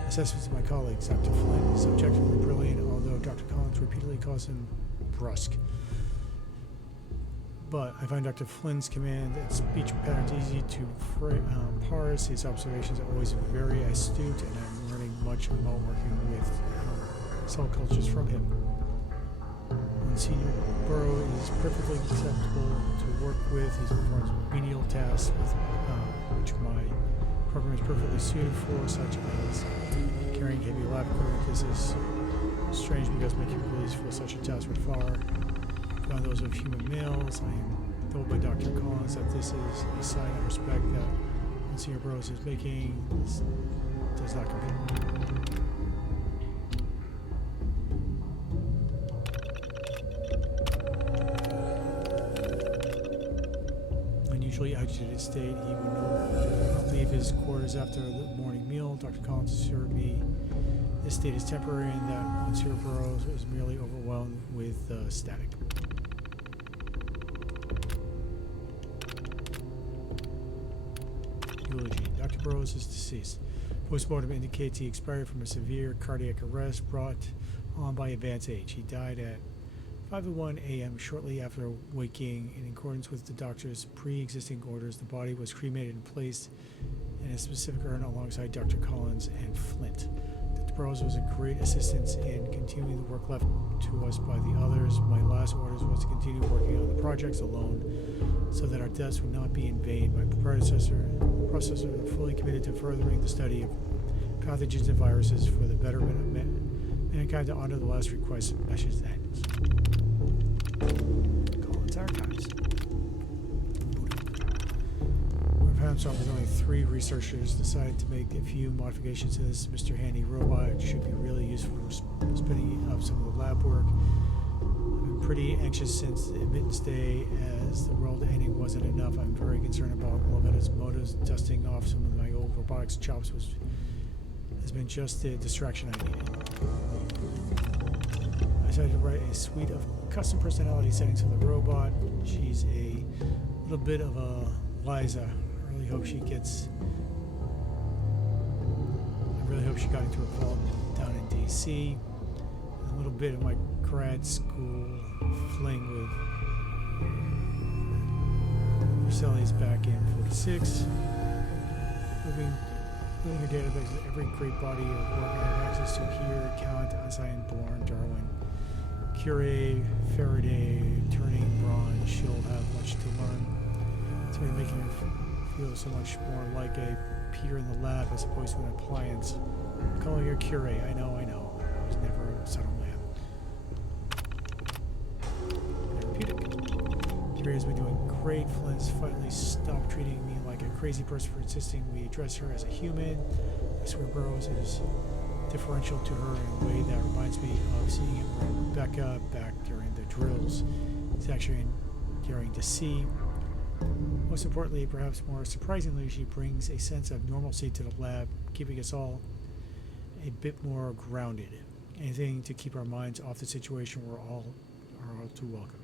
Assessments of my colleagues. Dr. Flynn is objectively brilliant, although Dr. Collins repeatedly calls him brusque. But I find Dr. Flynn's command and speech patterns easy to parse. His observations are always very astute, and I'm learning much about working with cell cultures from him. When Senior Burrow is perfectly acceptable to work with, he performs menial tasks which my program is perfectly suited for, such as carrying heavy lab equipment. This is strange because my capabilities for such a task were far beyond those of human males. I am told by Dr. Collins that this is a sign of respect that Senior Burrows is making does not compete. Unusually agitated state, he would not leave his quarters after the morning meal. Dr. Collins assured me this state is temporary and that Monsieur Burrows is merely overwhelmed with static. Eulogy. Dr. Burrows is deceased. Postmortem indicates he expired from a severe cardiac arrest brought on by advanced age. He died at 5:01 a.m. shortly after waking. In accordance with the doctor's pre-existing orders, the body was cremated and placed in a specific urn alongside Dr. Collins and Flint. Dr. Burrows was a great assistance in continuing the work left to us by the others. My last orders was to continue working on the projects alone so that our deaths would not be in vain. My predecessor fully committed to furthering the study of pathogens and viruses for the betterment of mankind to honor the last request message that ends. Collins Archives. Armstrong with only 3 researchers decided to make a few modifications to this Mr. Handy robot. It should be really useful for spinning up some of the lab work. I've been pretty anxious since admittance day, as the world ending wasn't enough. I'm very concerned about Lovetta's motives. Dusting off some of my old robotics chops has been just the distraction I needed. I decided to write a suite of custom personality settings for the robot. She's a little bit of a Liza. I really hope she got into a vault down in DC. A little bit of my grad school fling with Marcelli's back in 46. Moving her database with every great body of work I have access to here: Count, Einstein, Bourne, Darwin, Curie, Faraday, Turning, Braun. She'll have much to learn. It's really making her feel so much more like a peer in the lab as opposed to an appliance. I'm calling her Curie. I know. I was never a subtle man. Therapeutic. Curie has been doing great. Flint's finally stopped treating me like a crazy person for insisting we address her as a human. I swear Burrows is differential to her in a way that reminds me of seeing him with Rebecca back during the drills. He's actually endearing to see. Most importantly, perhaps more surprisingly, she brings a sense of normalcy to the lab, keeping us all a bit more grounded. Anything to keep our minds off the situation are all too welcome.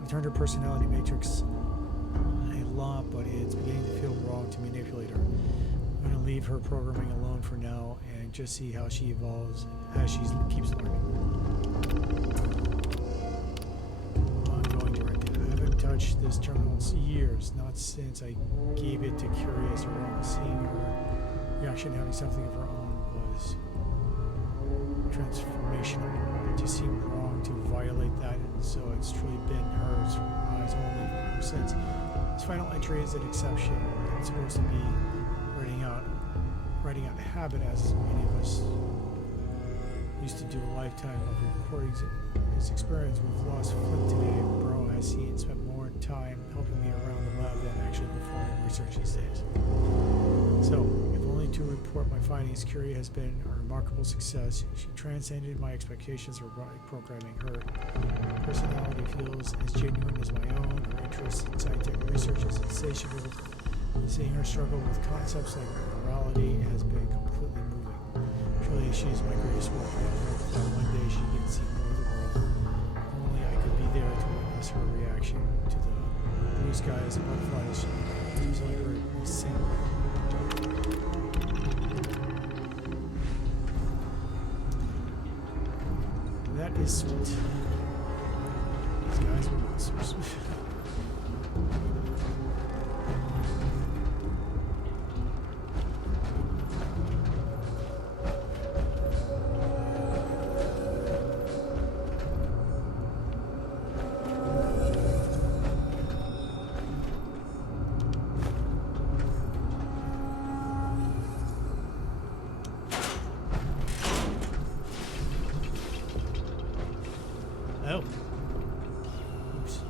I've turned her personality matrix a lot, but it's beginning to feel wrong to manipulate her. I'm going to leave her programming alone for now and just see how she evolves as she keeps learning. Touched this terminal in years, not since I gave it to Curie as her own. Seeing her reaction, having something of her own, was transformational. It just seemed wrong to violate that, and so it's truly been hers from eyes only ever since. This final entry is an exception. It's supposed to be writing out habit, as many of us used to do a lifetime of recordings. His experience with Lost Flint today, Burrow has seen and spent more time helping me around the lab than actually performing research these days. So, if only to report my findings, Curie has been a remarkable success. She transcended my expectations of programming. Her personality feels as genuine as my own. Her interest in scientific research is insatiable. Seeing her struggle with concepts like morality has been completely moving. Truly, she's my greatest work. I hope that one day she gets to see more of the world. If only I could be there to witness her reaction to the blue skies and butterflies. She's only heard me sing. That is sweet. These guys are monsters. Oh. Oops.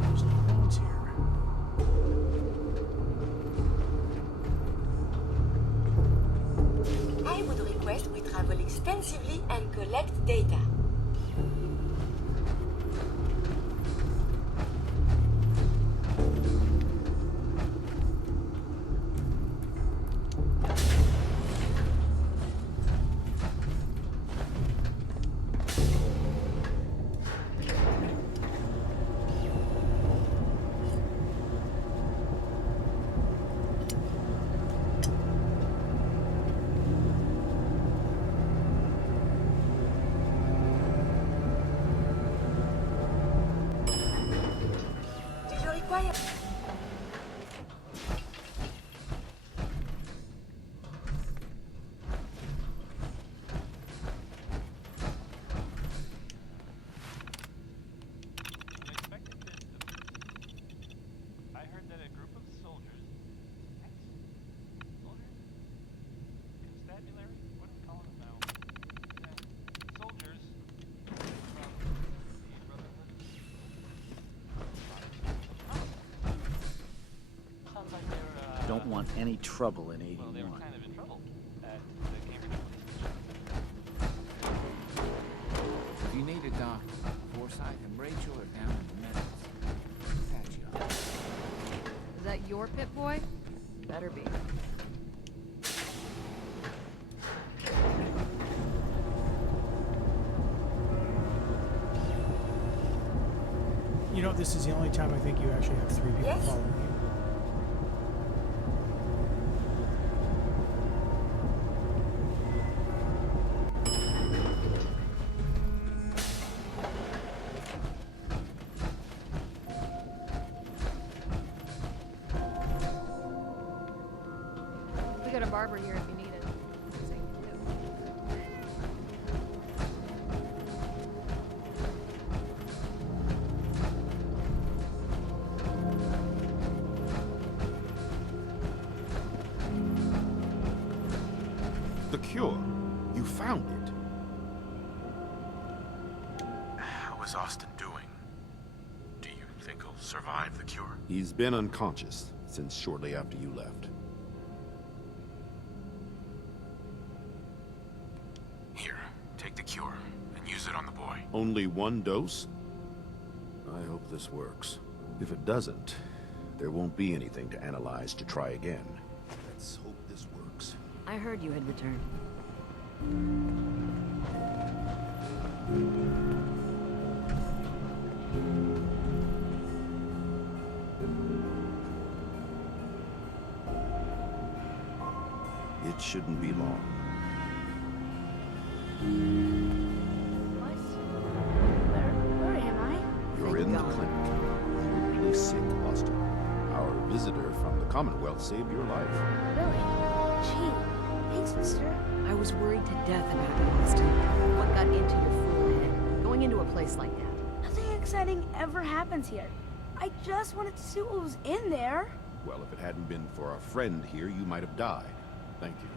There's no bones here. I would request we travel extensively and collect data. Do you require... I heard that a group of soldiers, soldiers, constabulary, what do we call them now? Soldiers from the Brotherhood. Sounds like they're Don't want any trouble in 81. well, they were kind of in trouble at the Cambridge police station. If you need a doctor, Forsyth and Rachel are down in the medicals. Patch you up. Is that your pit boy? Better be. You know, this is the only time I think you actually have 3 people Yes? following you. We got a barber here if you need it. Same too. The cure. You found it. How is Austin doing? Do you think he'll survive the cure? He's been unconscious since shortly after you left. Here, take the cure and use it on the boy. Only 1 dose? I hope this works. If it doesn't, there won't be anything to analyze to try again. Let's hope this works. I heard you had returned. It shouldn't be long. What? Where am I? You're in the clinic. You're really sick, Austin. Our visitor from the Commonwealth saved your life. Really? Gee, thanks, mister. I was worried to death about you, Austin. What got into your fool head? Going into a place like that. Nothing exciting ever happens here. I just wanted to see what was in there. Well, if it hadn't been for our friend here, you might have died. Thank you.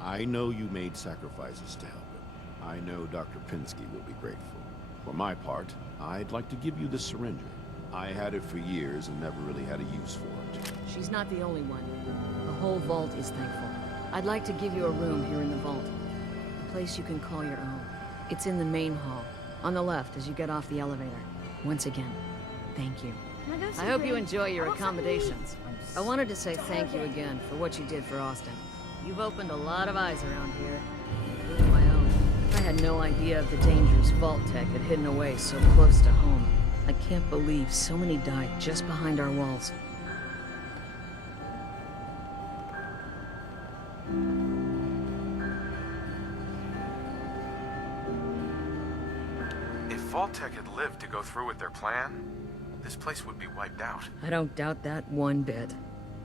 I know you made sacrifices to help him. I know Dr. Pinsky will be grateful. For my part, I'd like to give you this syringe. I had it for years and never really had a use for it. She's not the only one. The whole vault is thankful. I'd like to give you a room here in the vault. A place you can call your own. It's in the main hall, on the left as you get off the elevator. Once again, thank you. I hope you enjoy your accommodations. I wanted to say thank you again for what you did for Austin. You've opened a lot of eyes around here, including my own. I had no idea of the dangers Vault Tech had hidden away so close to home. I can't believe so many died just behind our walls. If Vault-Tec had lived to go through with their plan, this place would be wiped out. I don't doubt that one bit.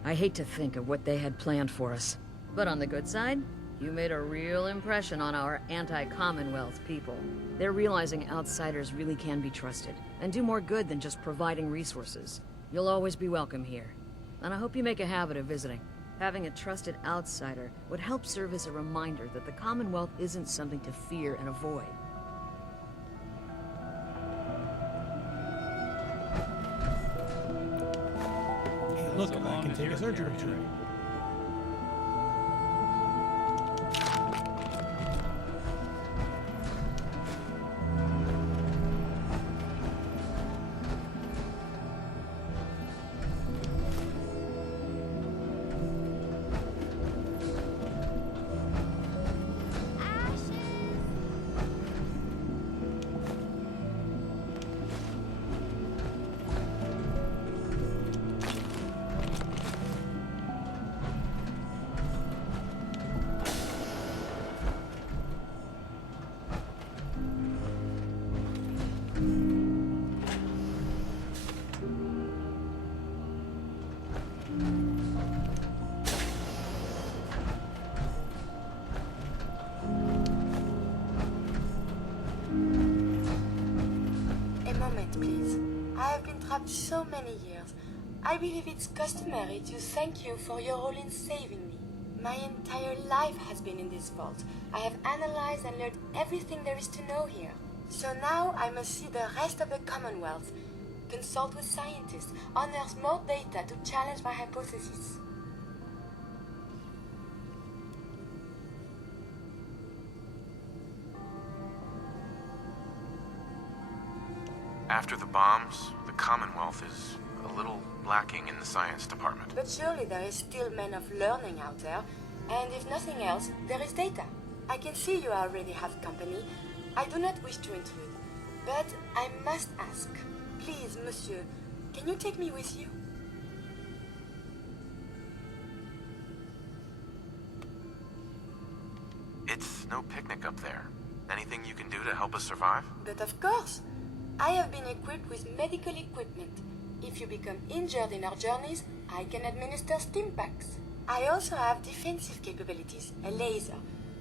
I hate to think of what they had planned for us. But on the good side, you made a real impression on our anti-Commonwealth people. They're realizing outsiders really can be trusted, and do more good than just providing resources. You'll always be welcome here. And I hope you make a habit of visiting. Having a trusted outsider would help serve as a reminder that the Commonwealth isn't something to fear and avoid. Hey, look, I can take a surgery tray. So many years. I believe it's customary to thank you for your role in saving me. My entire life has been in this vault. I have analyzed and learned everything there is to know here. So now I must see the rest of the Commonwealth, consult with scientists, unearth more data to challenge my hypothesis. After the bombs, the Commonwealth is a little lacking in the science department. But surely there is still men of learning out there, and if nothing else, there is data. I can see you already have company. I do not wish to intrude, but I must ask. Please, monsieur, can you take me with you? It's no picnic up there. Anything you can do to help us survive? But of course. I have been equipped with medical equipment. If you become injured in our journeys, I can administer stim packs. I also have defensive capabilities, a laser.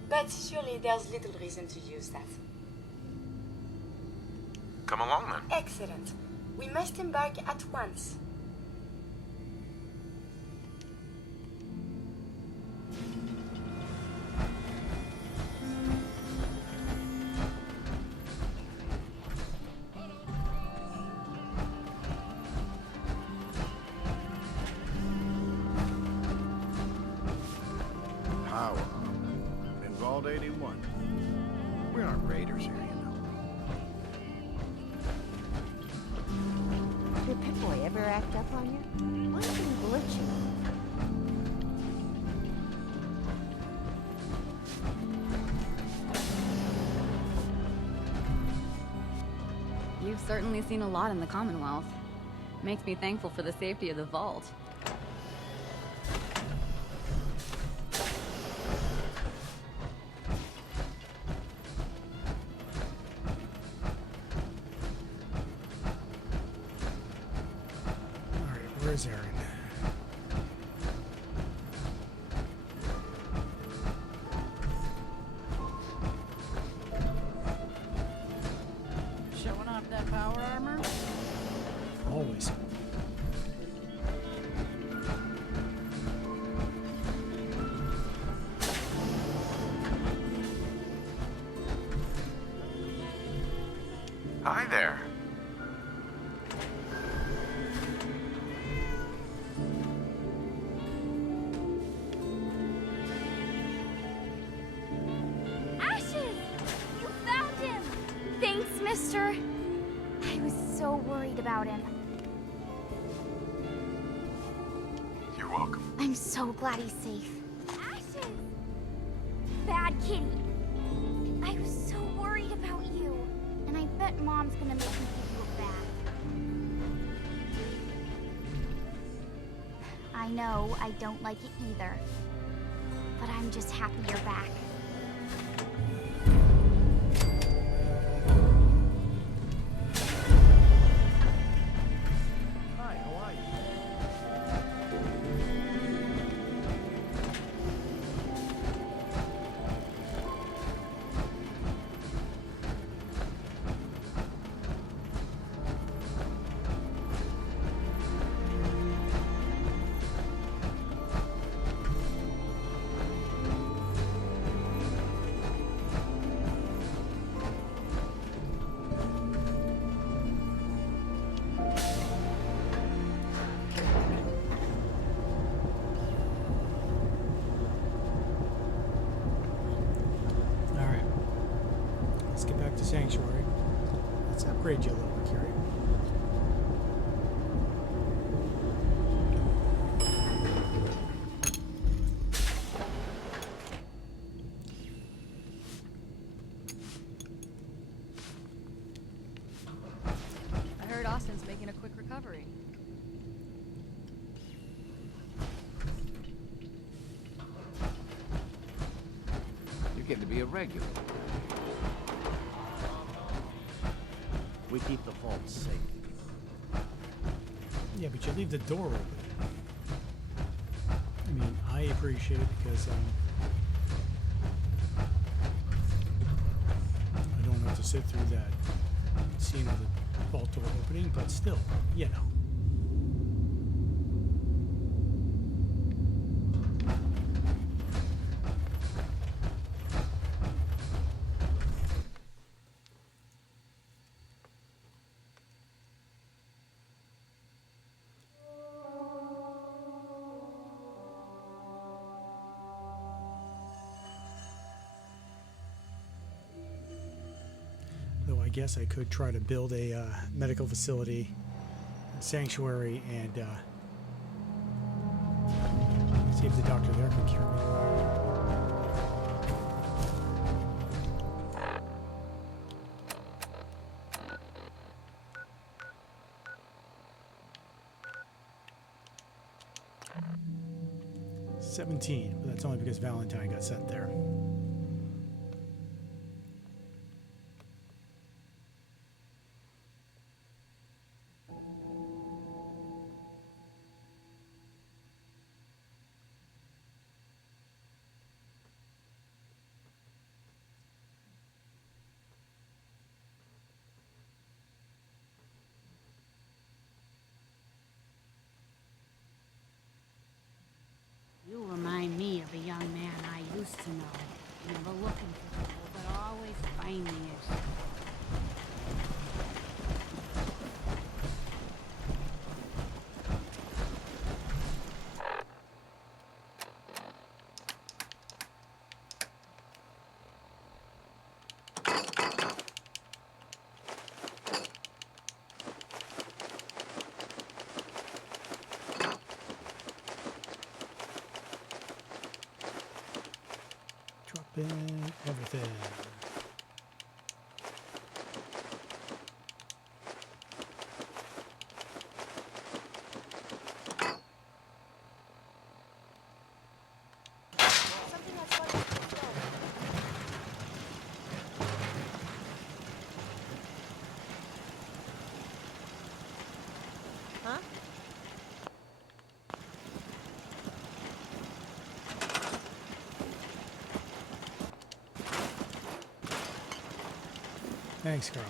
But surely there's little reason to use that. Come along then. Excellent. We must embark at once. Power. In Vault 81. We aren't raiders here, you know. Did Pip-Boy ever act up on you? What's been glitching? You've certainly seen a lot in the Commonwealth. Makes me thankful for the safety of the vault. Where's Aaron? Showing off that power armor? Always. Hi there. Thanks, mister. I was so worried about him. I'm so glad he's safe. Ashes! Bad kitty. I was so worried about you. And I bet Mom's gonna make me give you a bath. I know I don't like it either. But I'm just happy you're back. Hi, how are you? Alright. Let's get back to Sanctuary. Let's upgrade you a little bit, Carrie. I heard Austin's making a quick recovery. You're getting to be a regular. We keep the vault safe. Yeah, but you leave the door open. I mean, I appreciate it because I don't have to sit through that scene of the vault door opening, but still, you know. Though I guess I could try to build a medical facility, a sanctuary, and see if the doctor there can cure me. $17, but that's only because Valentine got sent there. You remind me of a young man I used to know. Never looking for trouble, but always finding it. Drop in everything. Something that's like the stove. Huh? Thanks, Scarlet.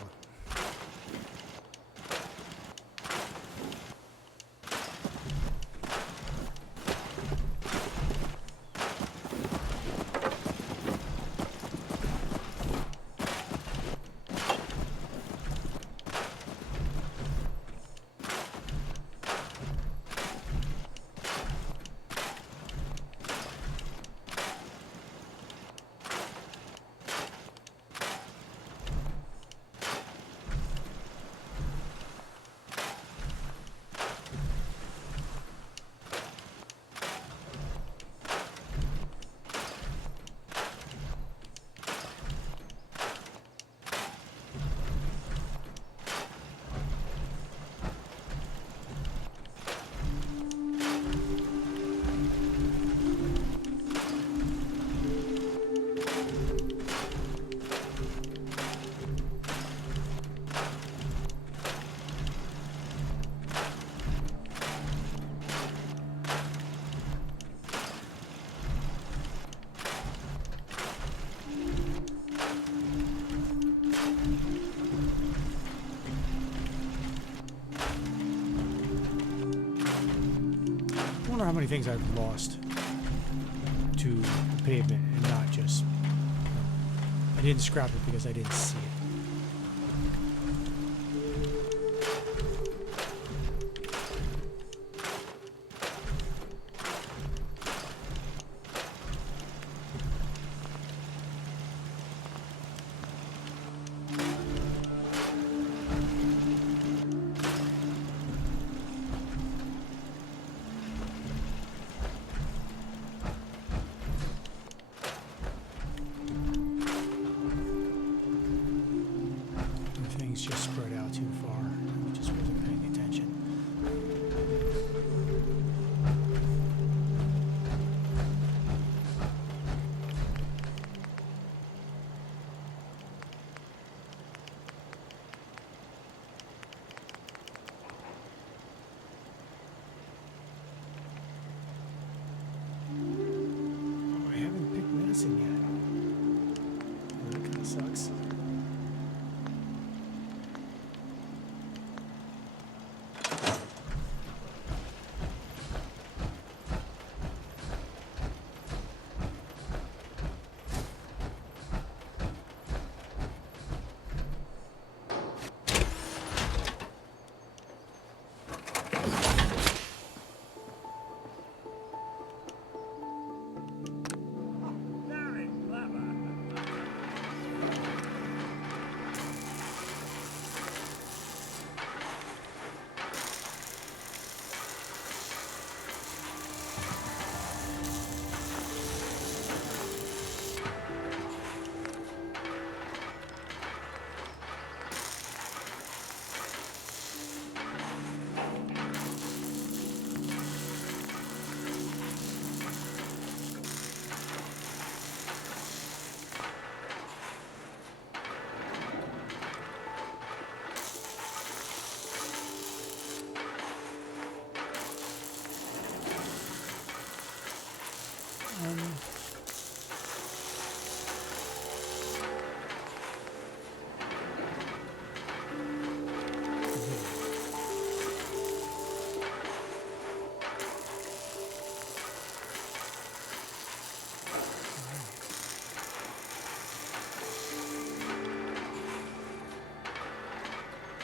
wonder how many things I've lost to the pavement and not just... I didn't scrap it because I didn't see it. Just spread out too far. I just wasn't paying attention. Oh, I haven't picked medicine yet. Oh, that kind of sucks.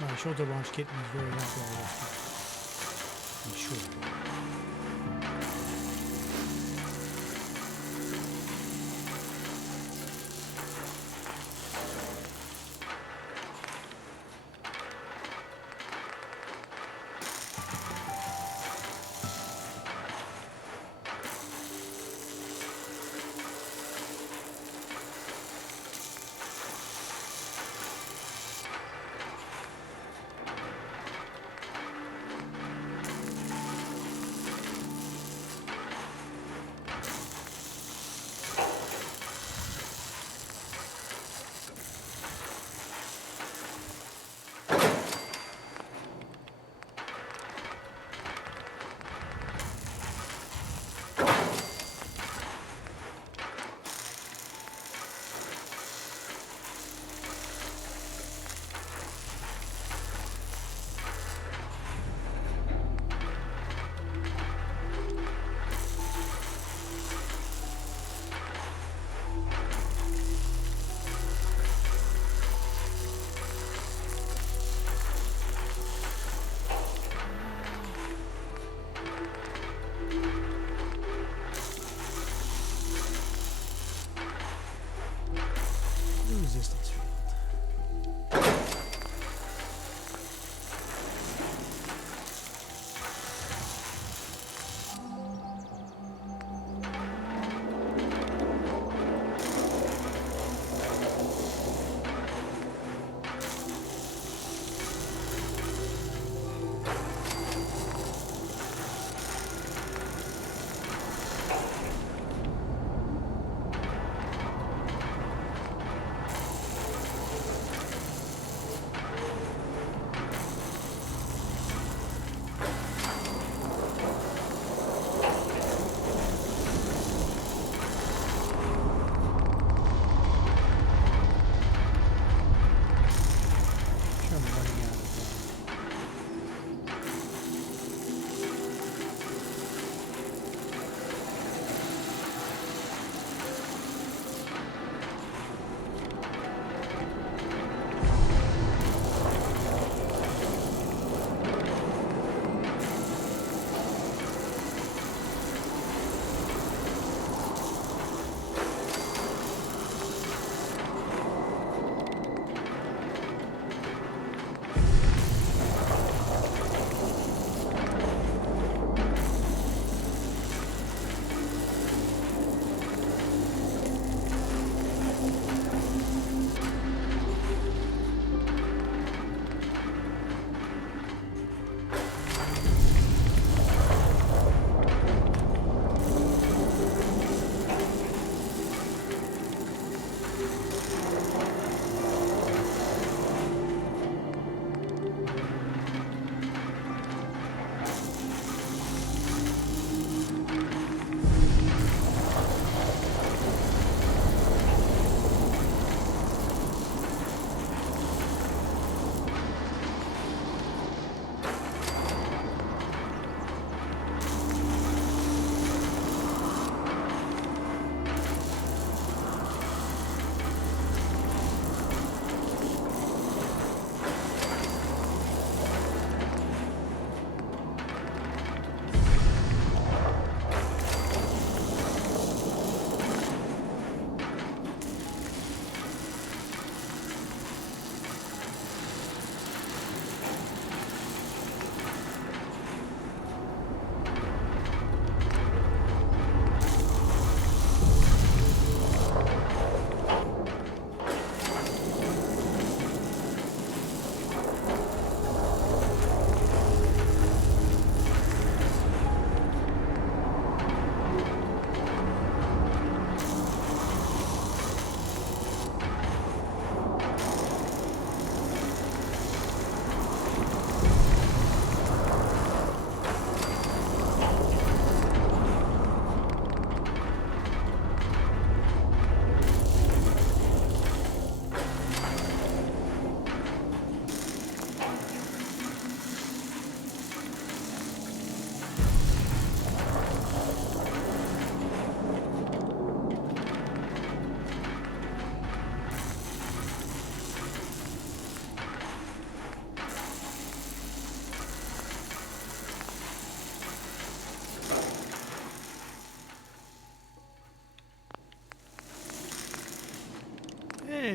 My shoulder launch kitten is very happy I left it. I'm sure.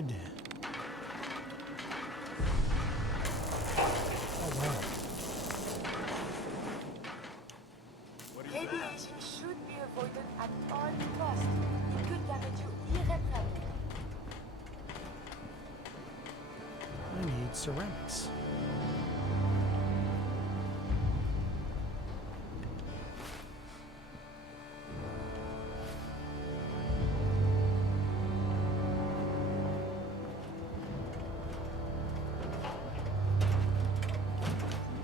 dead. Oh, wow. Radiation should be avoided at all costs. It could damage you irreparably. I need ceramics.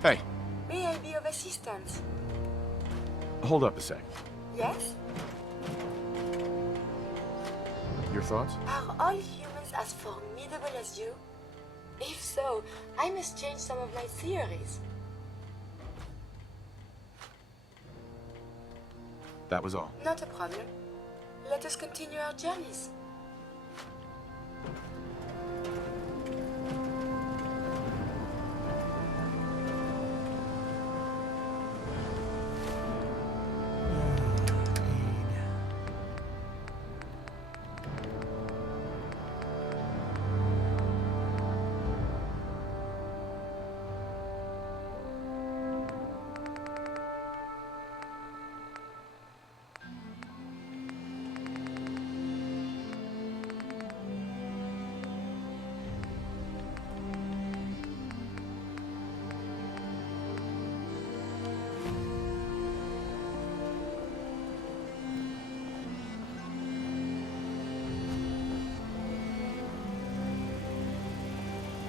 Hey, May I be of assistance? hold up a sec. Yes? Your thoughts? Are all humans as formidable as you? If so, I must change some of my theories. That was all. Not a problem. Let us continue our journeys.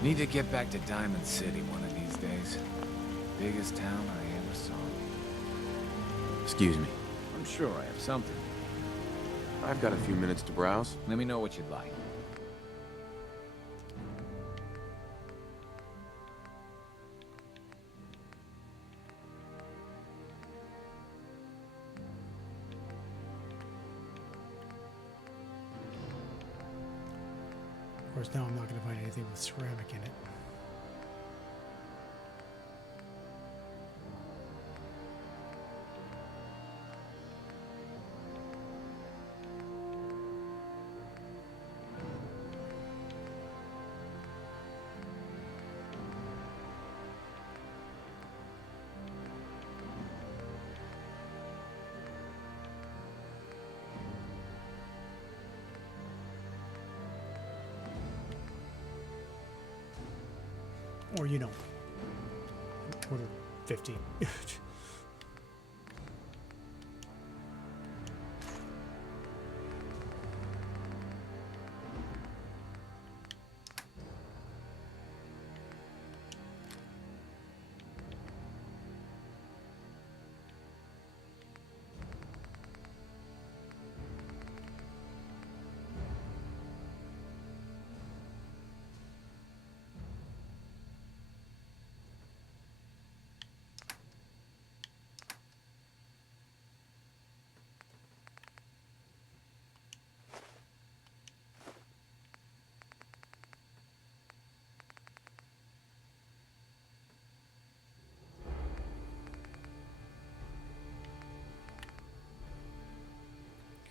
Need to get back to Diamond City one of these days. Biggest town I ever saw. Excuse me. I'm sure I have something. I've got a few minutes to browse. Let me know what you'd like. Of course, now I'm not going to find anything with ceramic in it. Or, you know, order 50.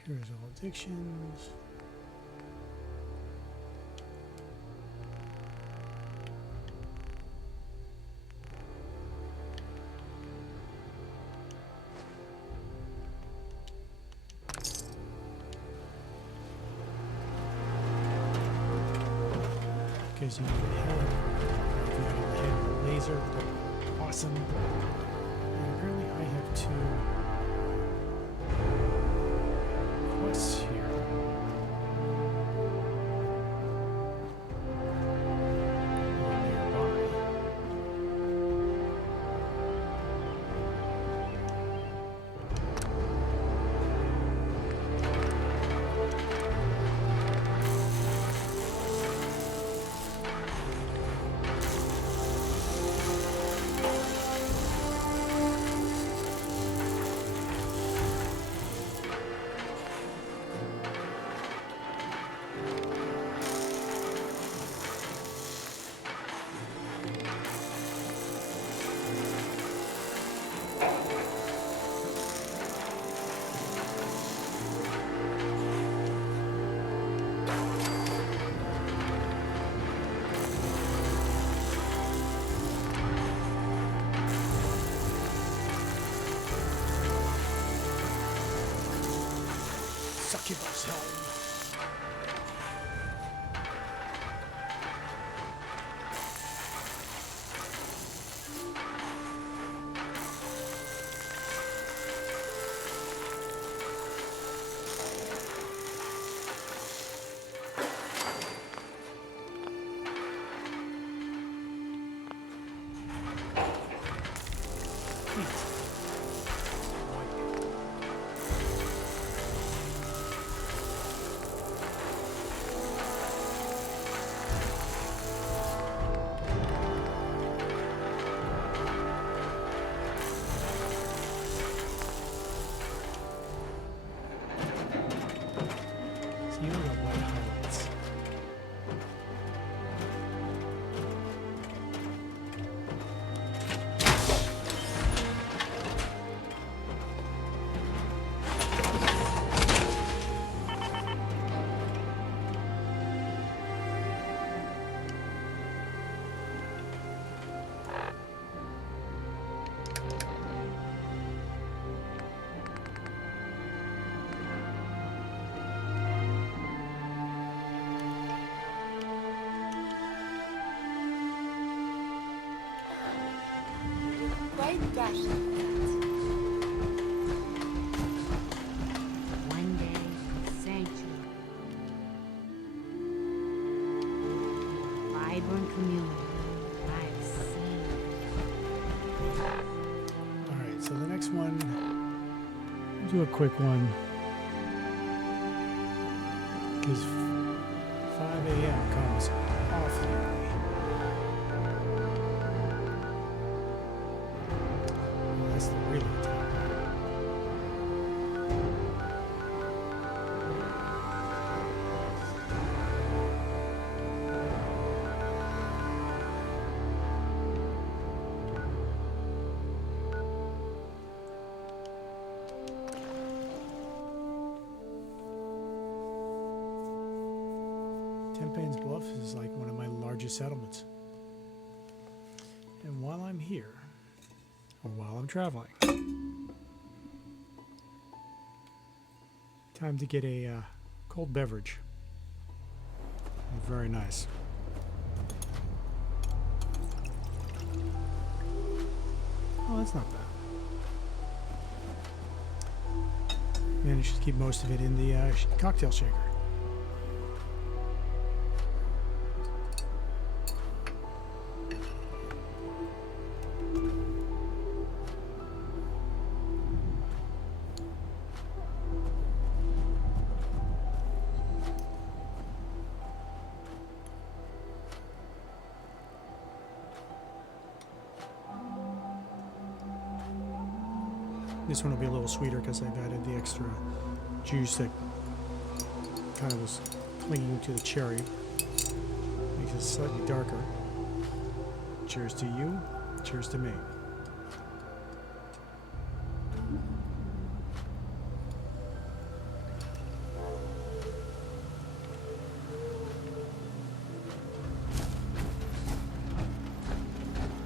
Cures all addictions. Because you need a head. If you have a head with a laser, they're awesome. And apparently I have two quests here. succubus home. Quite dashing. One day, a sanctuary. Vibrant community. I've seen. Alright, so the next one, I'll do a quick one. Because 5 a.m. comes awfully early. That's the really time. Tempene's Bluff is like one of my largest settlements. And while I'm here, or while I'm traveling, time to get a cold beverage. Very nice. Oh, that's not bad. Managed to keep most of it in the cocktail shaker. This one will be a little sweeter because I've added the extra juice that kind of was clinging to the cherry. Makes it slightly darker. Cheers to you. Cheers to me.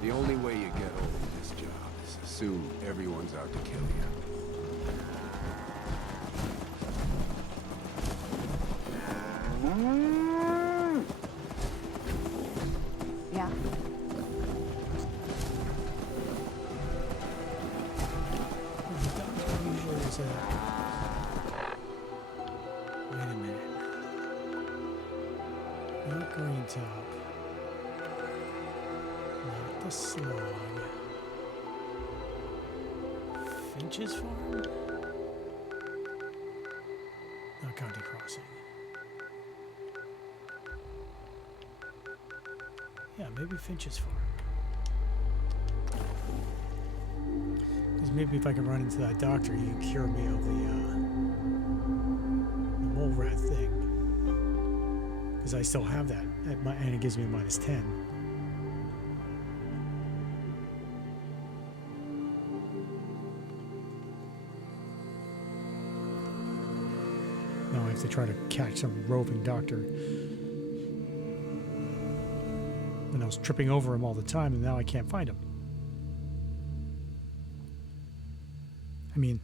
The only way you get over this job is assume everyone's out to kill you. Yeah? Wait a minute. Not green top. Not the slug. Finch's farm? Not County Crossing. Yeah, maybe Finch's farm. Because maybe if I can run into that doctor, he can cure me of the mole rat thing. Because I still have that, and it gives me -10. Now I have to try to catch some roving doctor. And I was tripping over him all the time, and now I can't find him. I mean,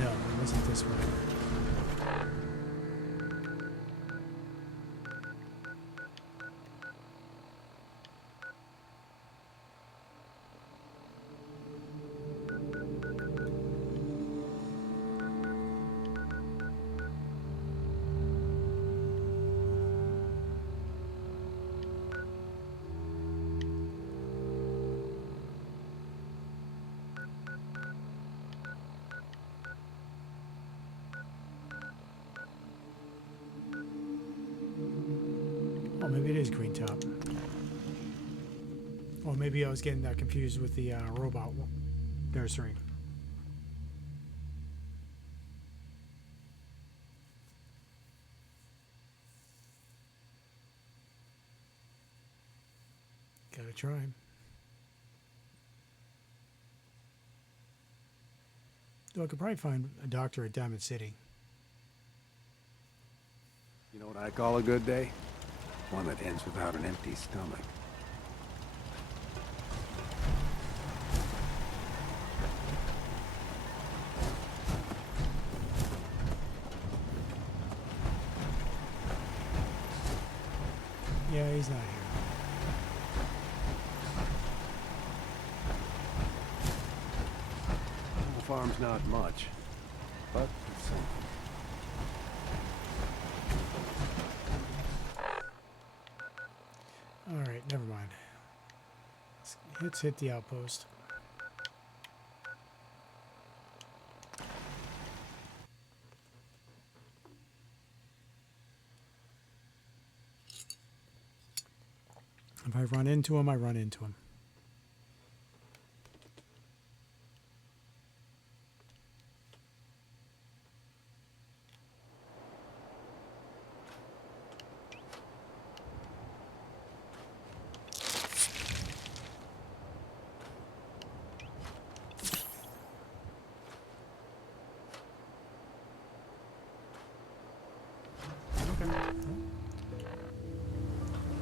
No, it wasn't this way. Oh, maybe it is Green Top. Or maybe I was getting that confused with the robot nursery. Gotta try. Though I could probably find a doctor at Diamond City. You know what I call a good day? One that ends without an empty stomach. Yeah, he's not here. The farm's not much, but it's something. Alright, never mind. Let's hit the outpost. If I run into him, I run into him.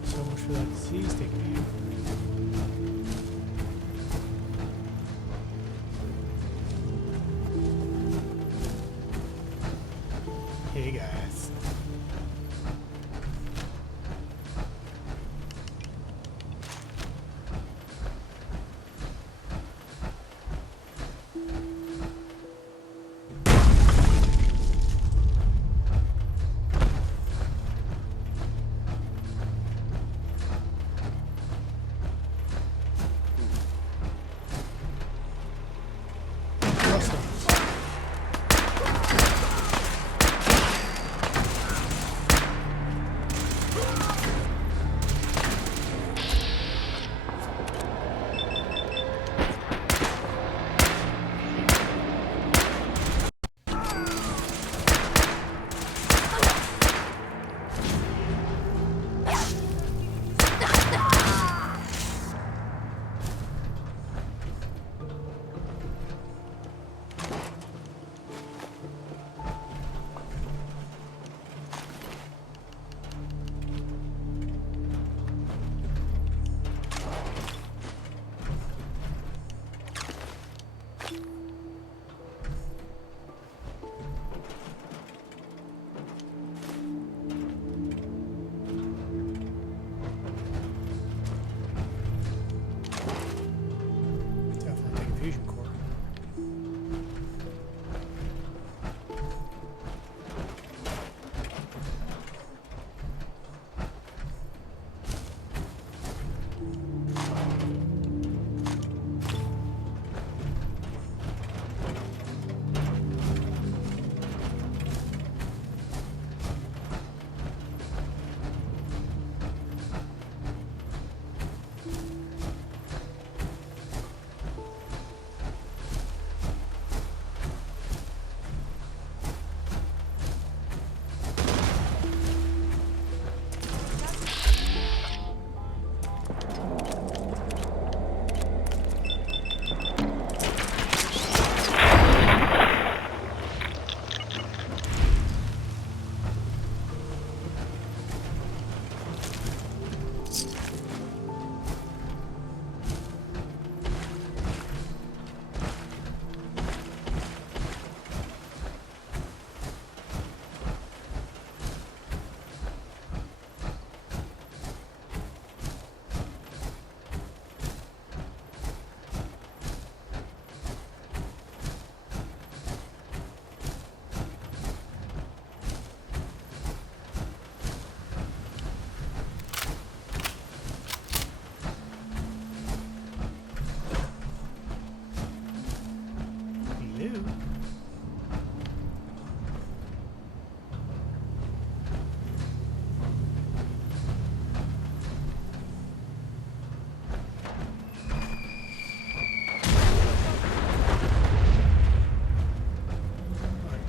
So much for that disease taking me out. Hey guys.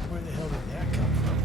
Where the hell did that come from?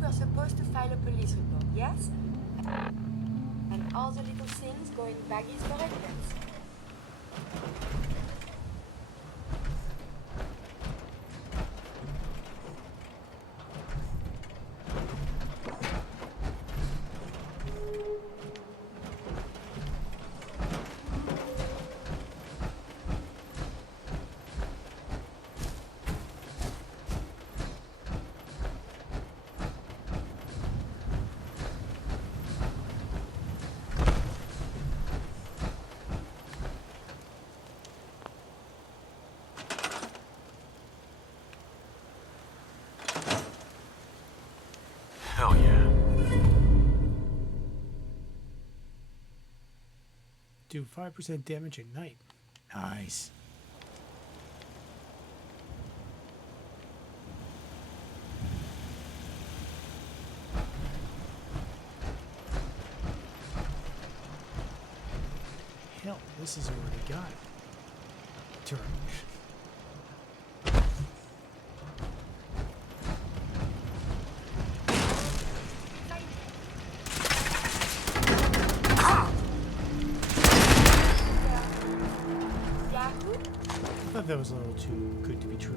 We're supposed to file a police report, yes? And all the little things go in baggies for evidence. Hell yeah. Do 5% damage at night. Nice. Hell, this has already got turn. I thought that was a little too good to be true.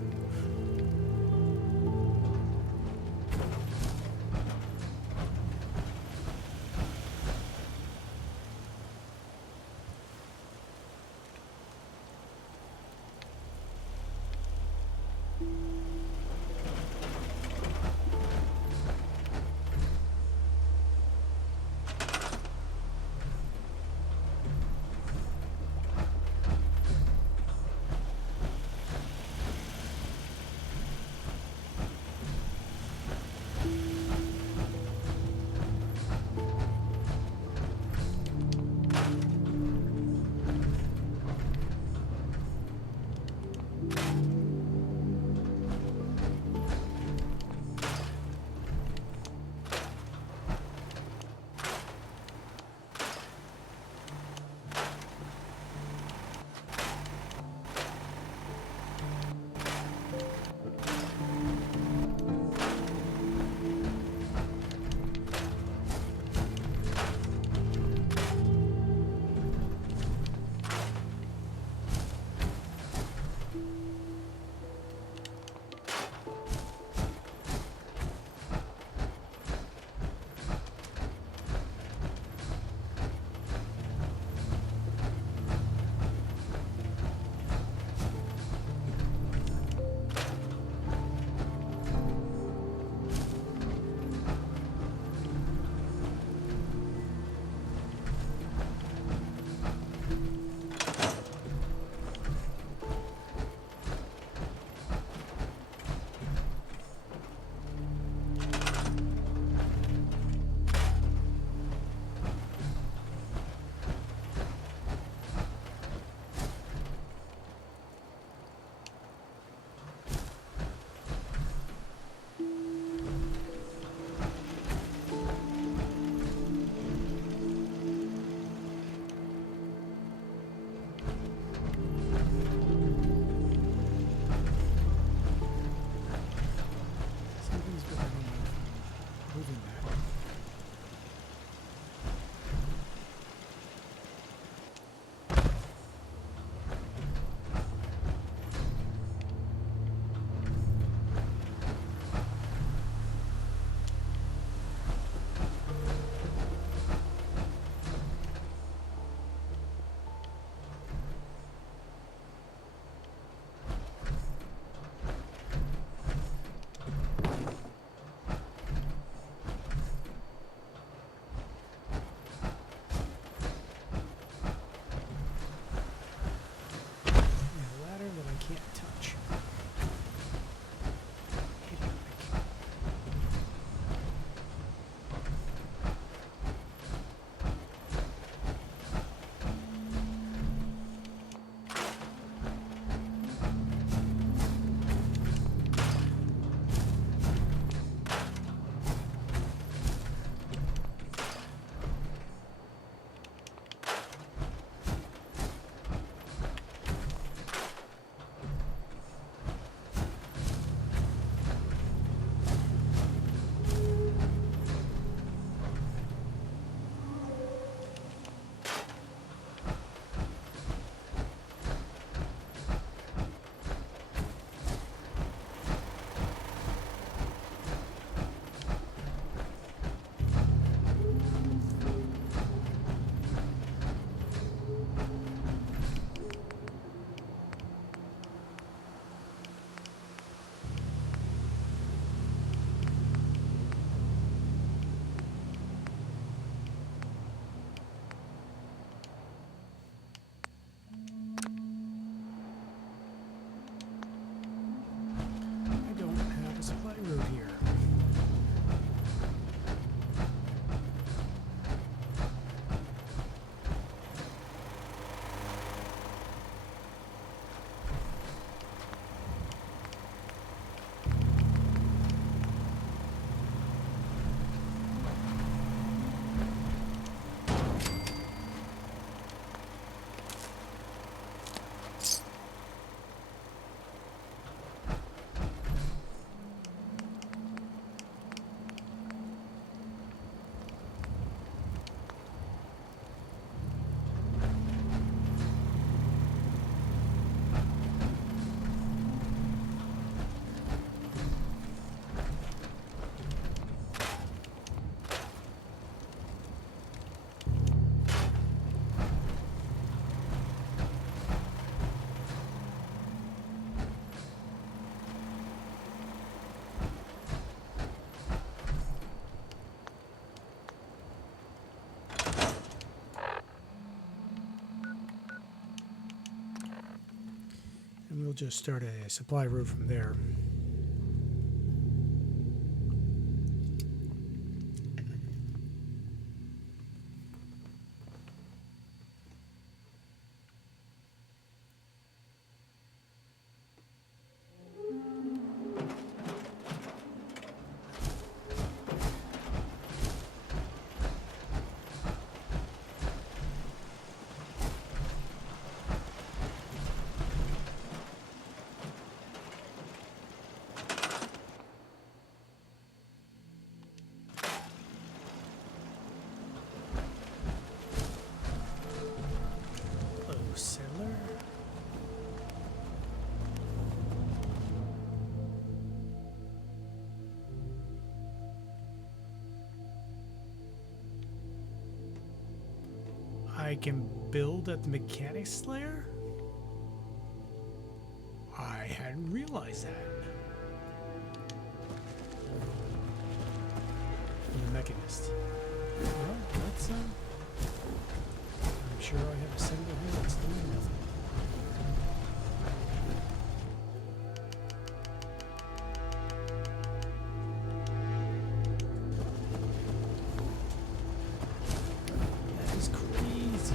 just start a supply route from there. Settler? I can build at the Mechanics Lair? I hadn't realized that. The Mechanist. Well, that's I'm sure I have a settler here that's doing nothing. That is crazy.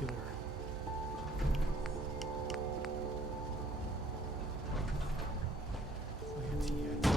nuclear. Plant yet.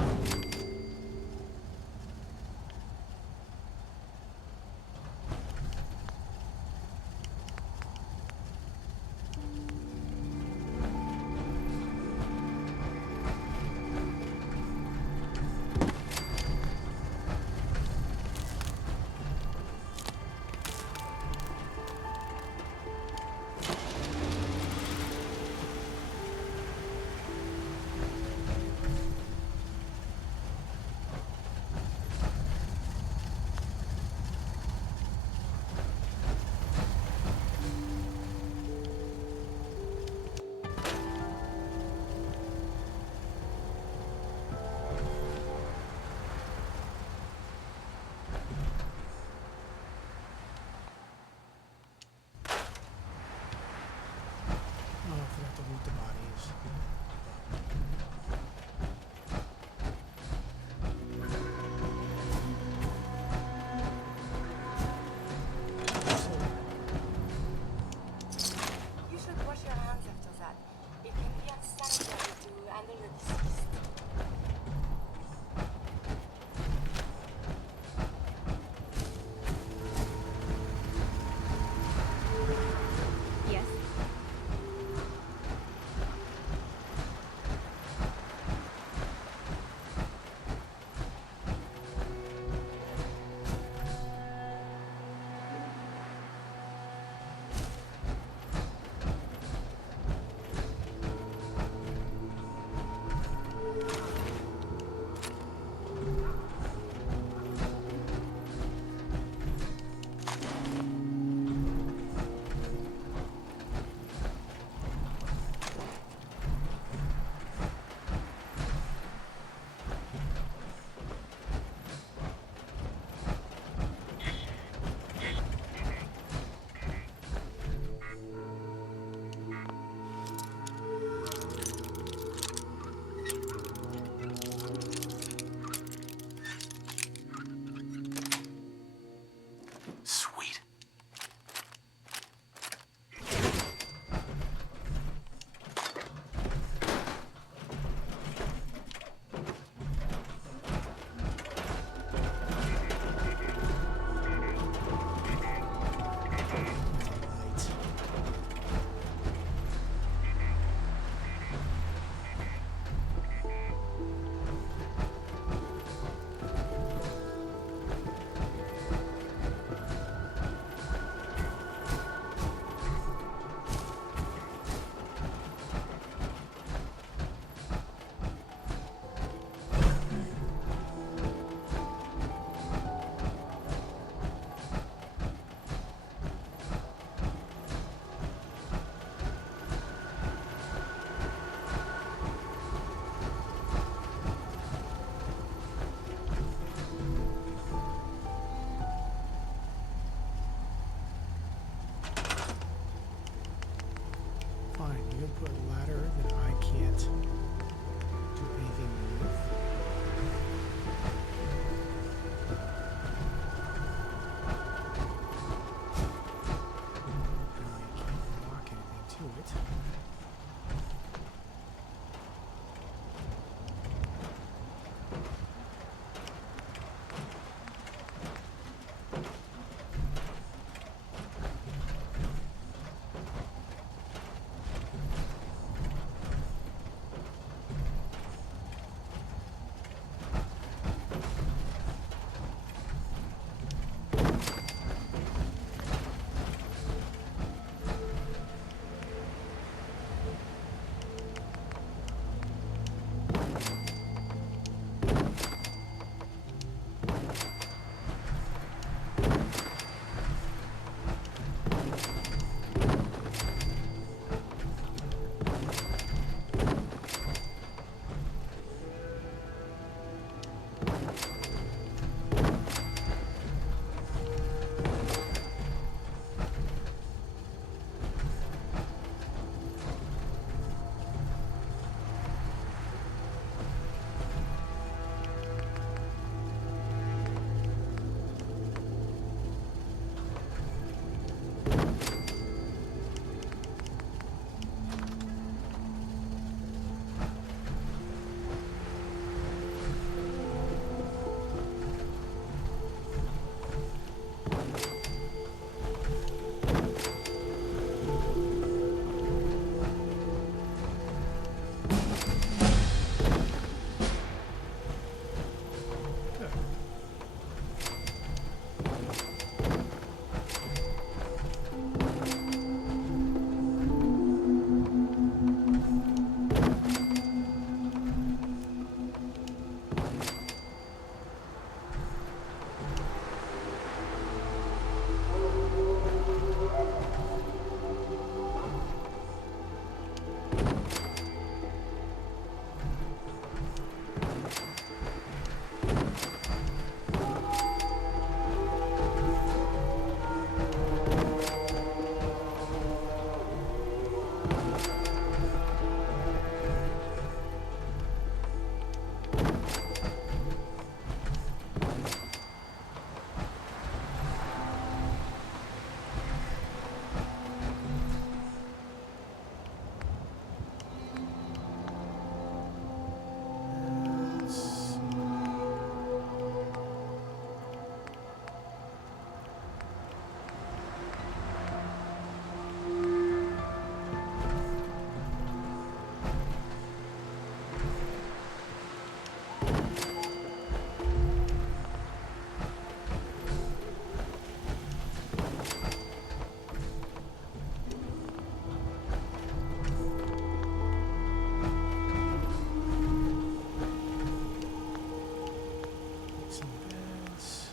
Some beds.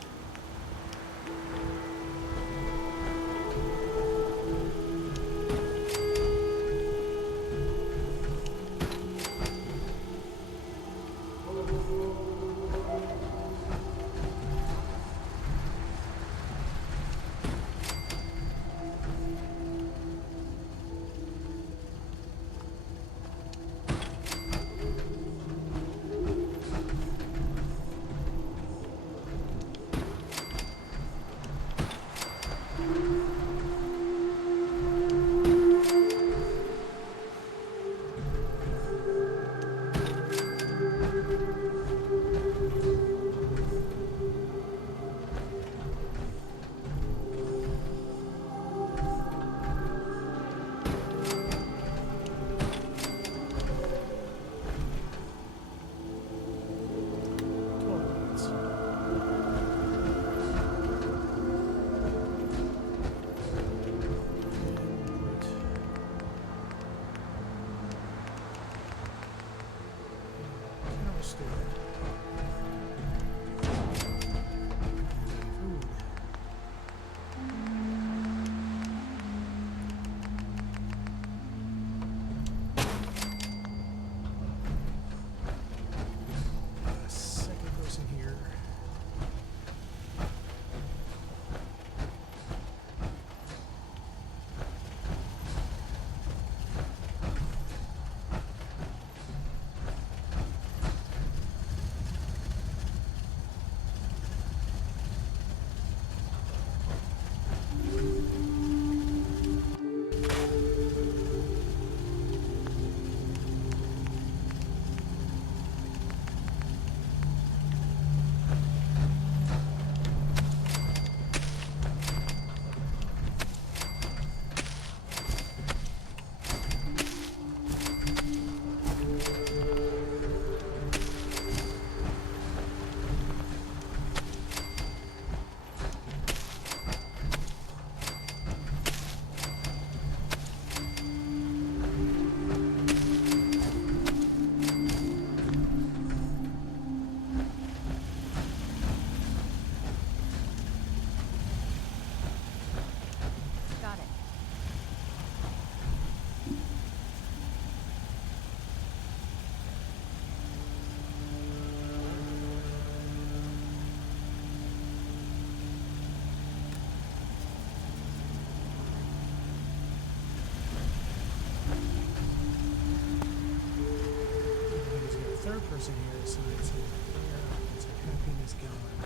person here assigns him where his happiness going.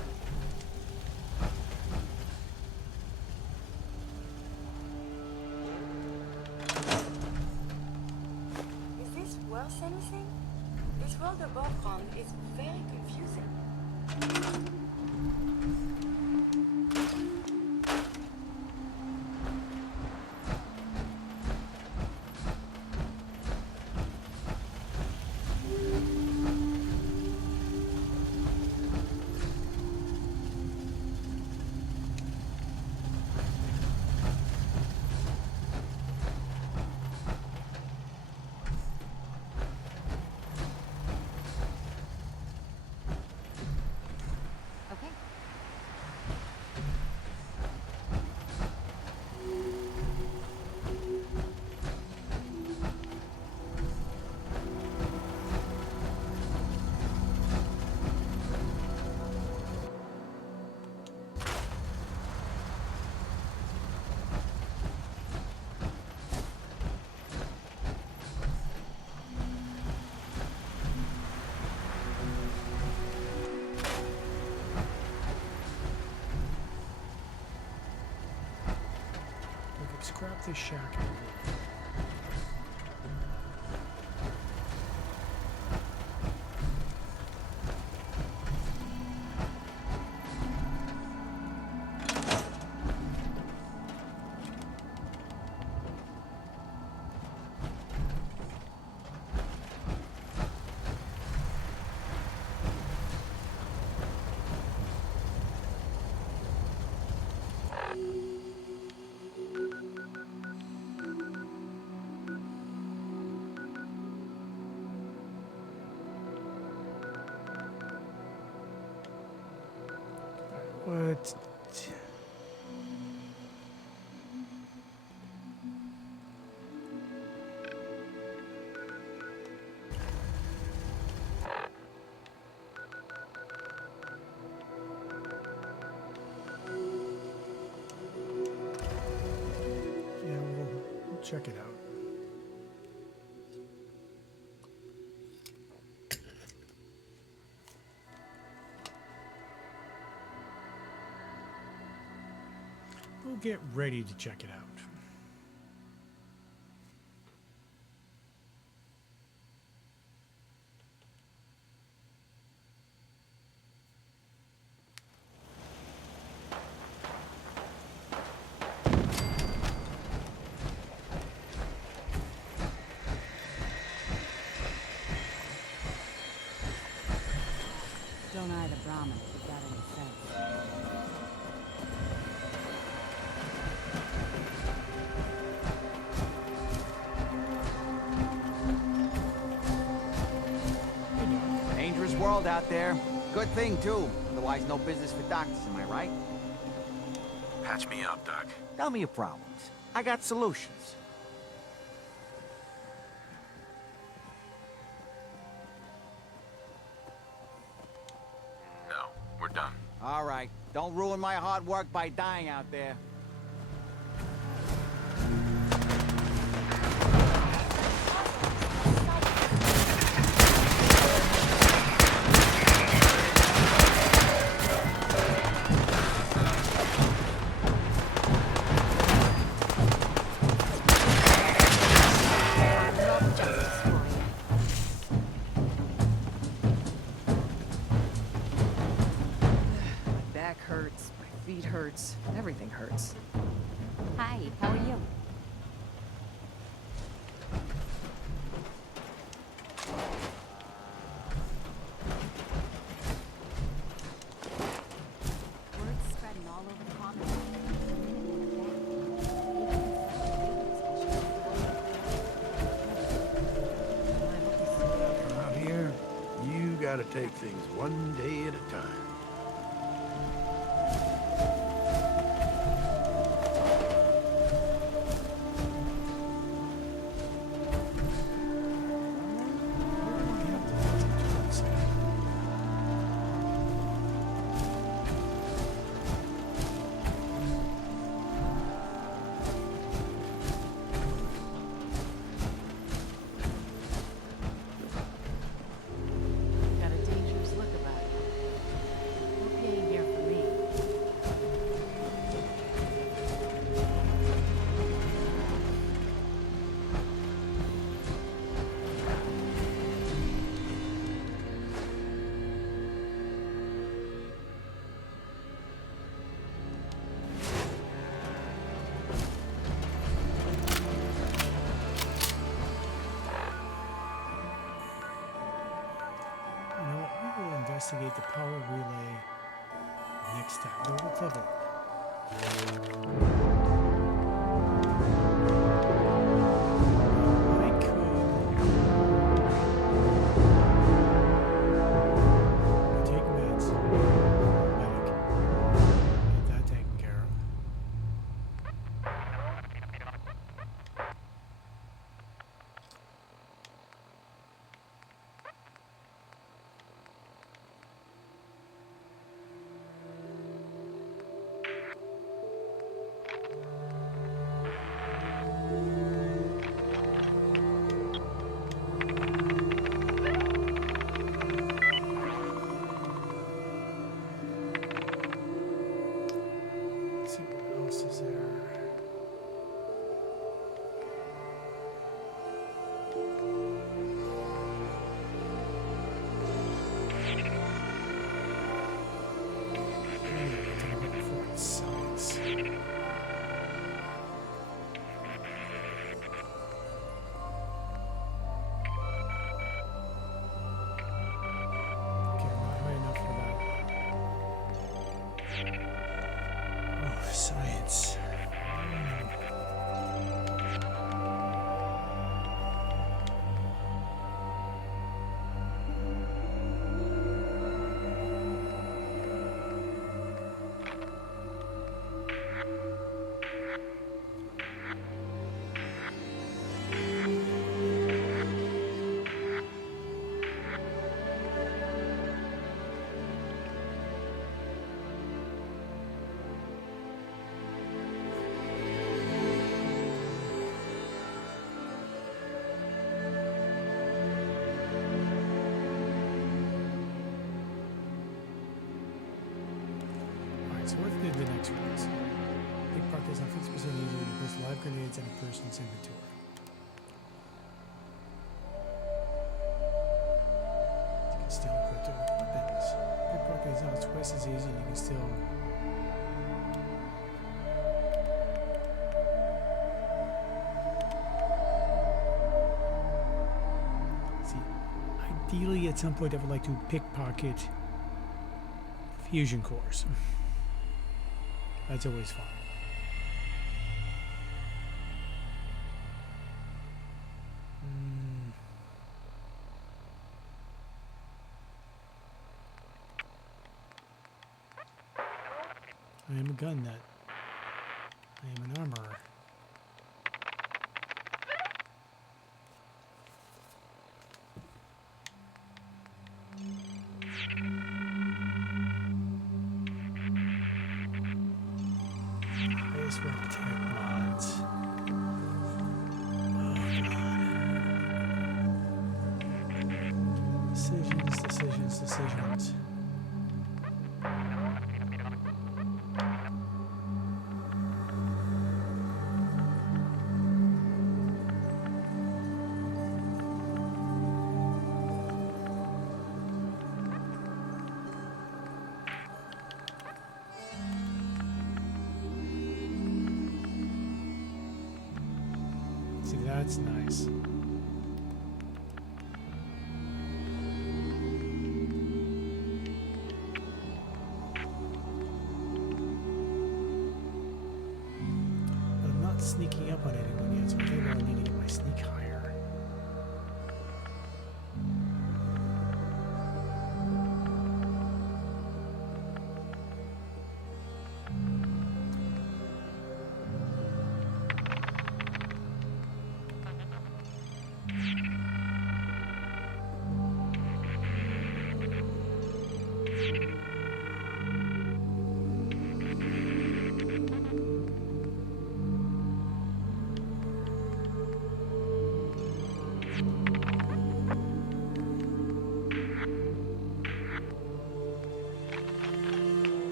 Is this worth anything? This world above ground is very confusing. Scrap this shack. What? Yeah, we'll check it out. We'll get ready to check it out. Don't eye the Brahmin if you've got any sense. Dangerous world out there. Good thing, too. Otherwise, no business for doctors, am I right? Patch me up, Doc. Tell me your problems. I got solutions. No, we're done. All right. Don't ruin my hard work by dying out there. Back hurts, my feet hurts, everything hurts. Hi, how are you? Word's spreading all over the Out here, you gotta take things one day at a time. Got a dangerous look about you. Hope you ain't here for me. You know what? We will investigate the power relay next time. Go with level. I could take meds. Medic. Get that taken care of. Let's see what else is there. Science. Okay, I'm not high enough for that. Oh, science. So what did the next ones? Pickpockets are 50% easier to post live grenades in a person's inventory. You can still equip them with weapons. Pickpocket is now twice as easy. You can still. See, ideally at some point I would like to pickpocket fusion cores. That's always fun. I am a gun nut. I am an armorer. Highest rank tech mods. Oh god. Decisions. See, that's nice. But I'm not sneaking up on anyone yet, so I think I need to get my sneak higher.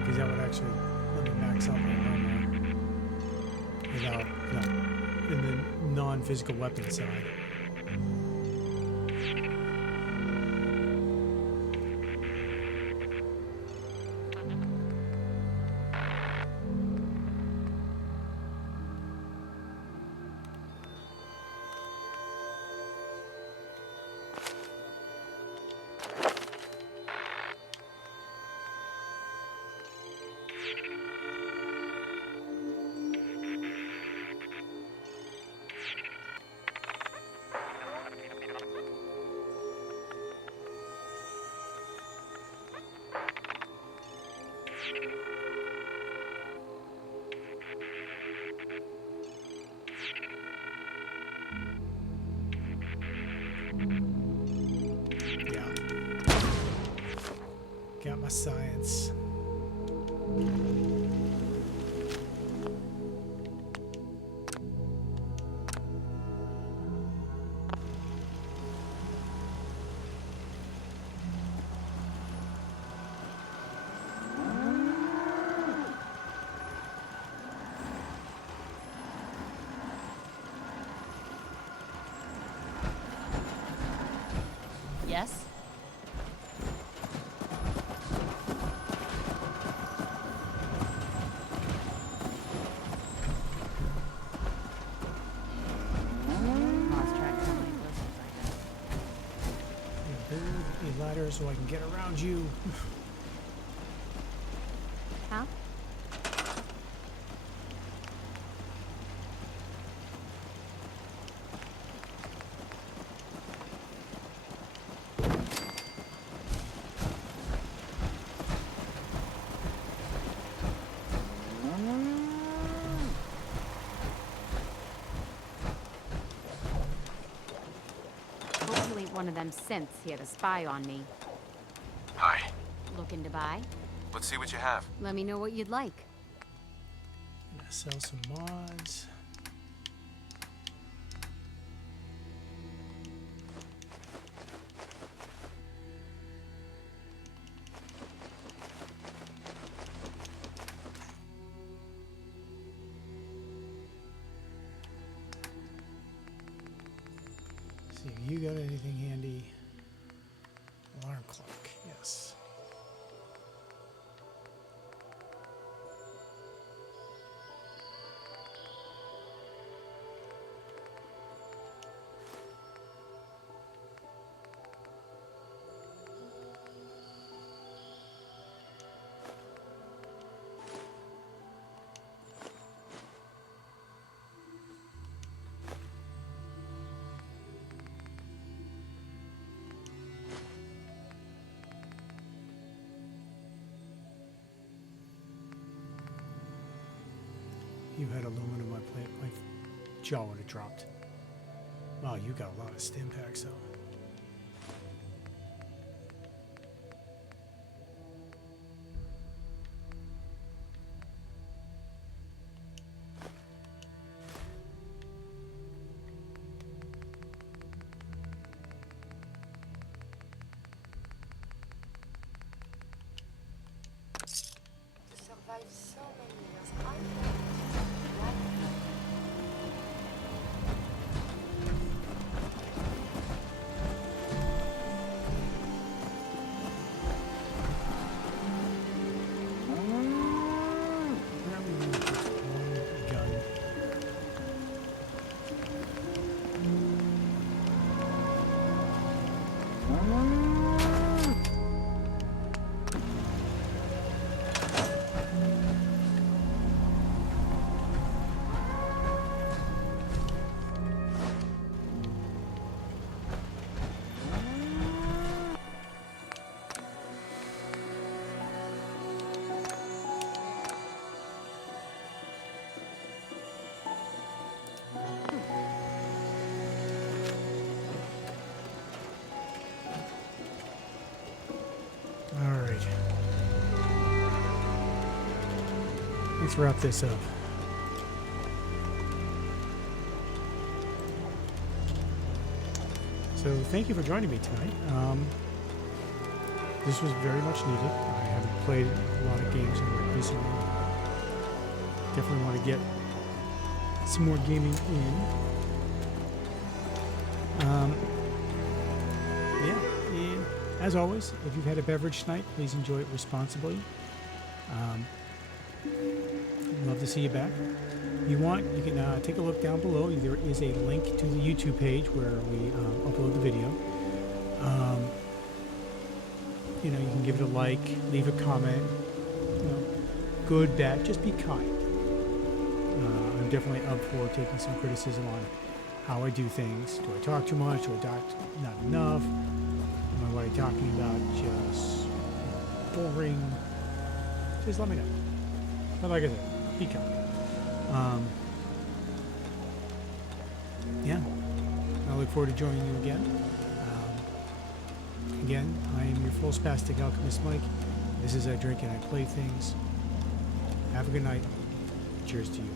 Because that would actually let me max out my armor without, in the non-physical weapon side. Yeah. Got my science. Yes? Lost track of how many blizzards I Build a ladder so I can get around you. How? one of them synths here to spy on me. Hi. Looking to buy? Let's see what you have. Let me know what you'd like. Gonna sell some mods. See if you got anything handy. Alarm clock, yes. You had aluminum, my jaw would have dropped. Wow, you got a lot of stim packs though. To survive so many years, I Alright. Let's wrap this up. So thank you for joining me tonight. This was very much needed. I haven't played a lot of games recently. Definitely want to get some more gaming in. Yeah, and as always, if you've had a beverage tonight, please enjoy it responsibly. Love to see you back. If you want, you can take a look down below. There is a link to the YouTube page where we upload the video. You know, you can give it a like, leave a comment. You know, good, bad, just be kind. I'm definitely up for taking some criticism on how I do things. Do I talk too much? Do I talk not enough? What I'm talking about just boring. Just let me know. But like I said, be kind. Yeah, I look forward to joining you again. Again, I am your full spastic alchemist Mike. This is I Drink and I Play Things. Have a good night. Cheers to you.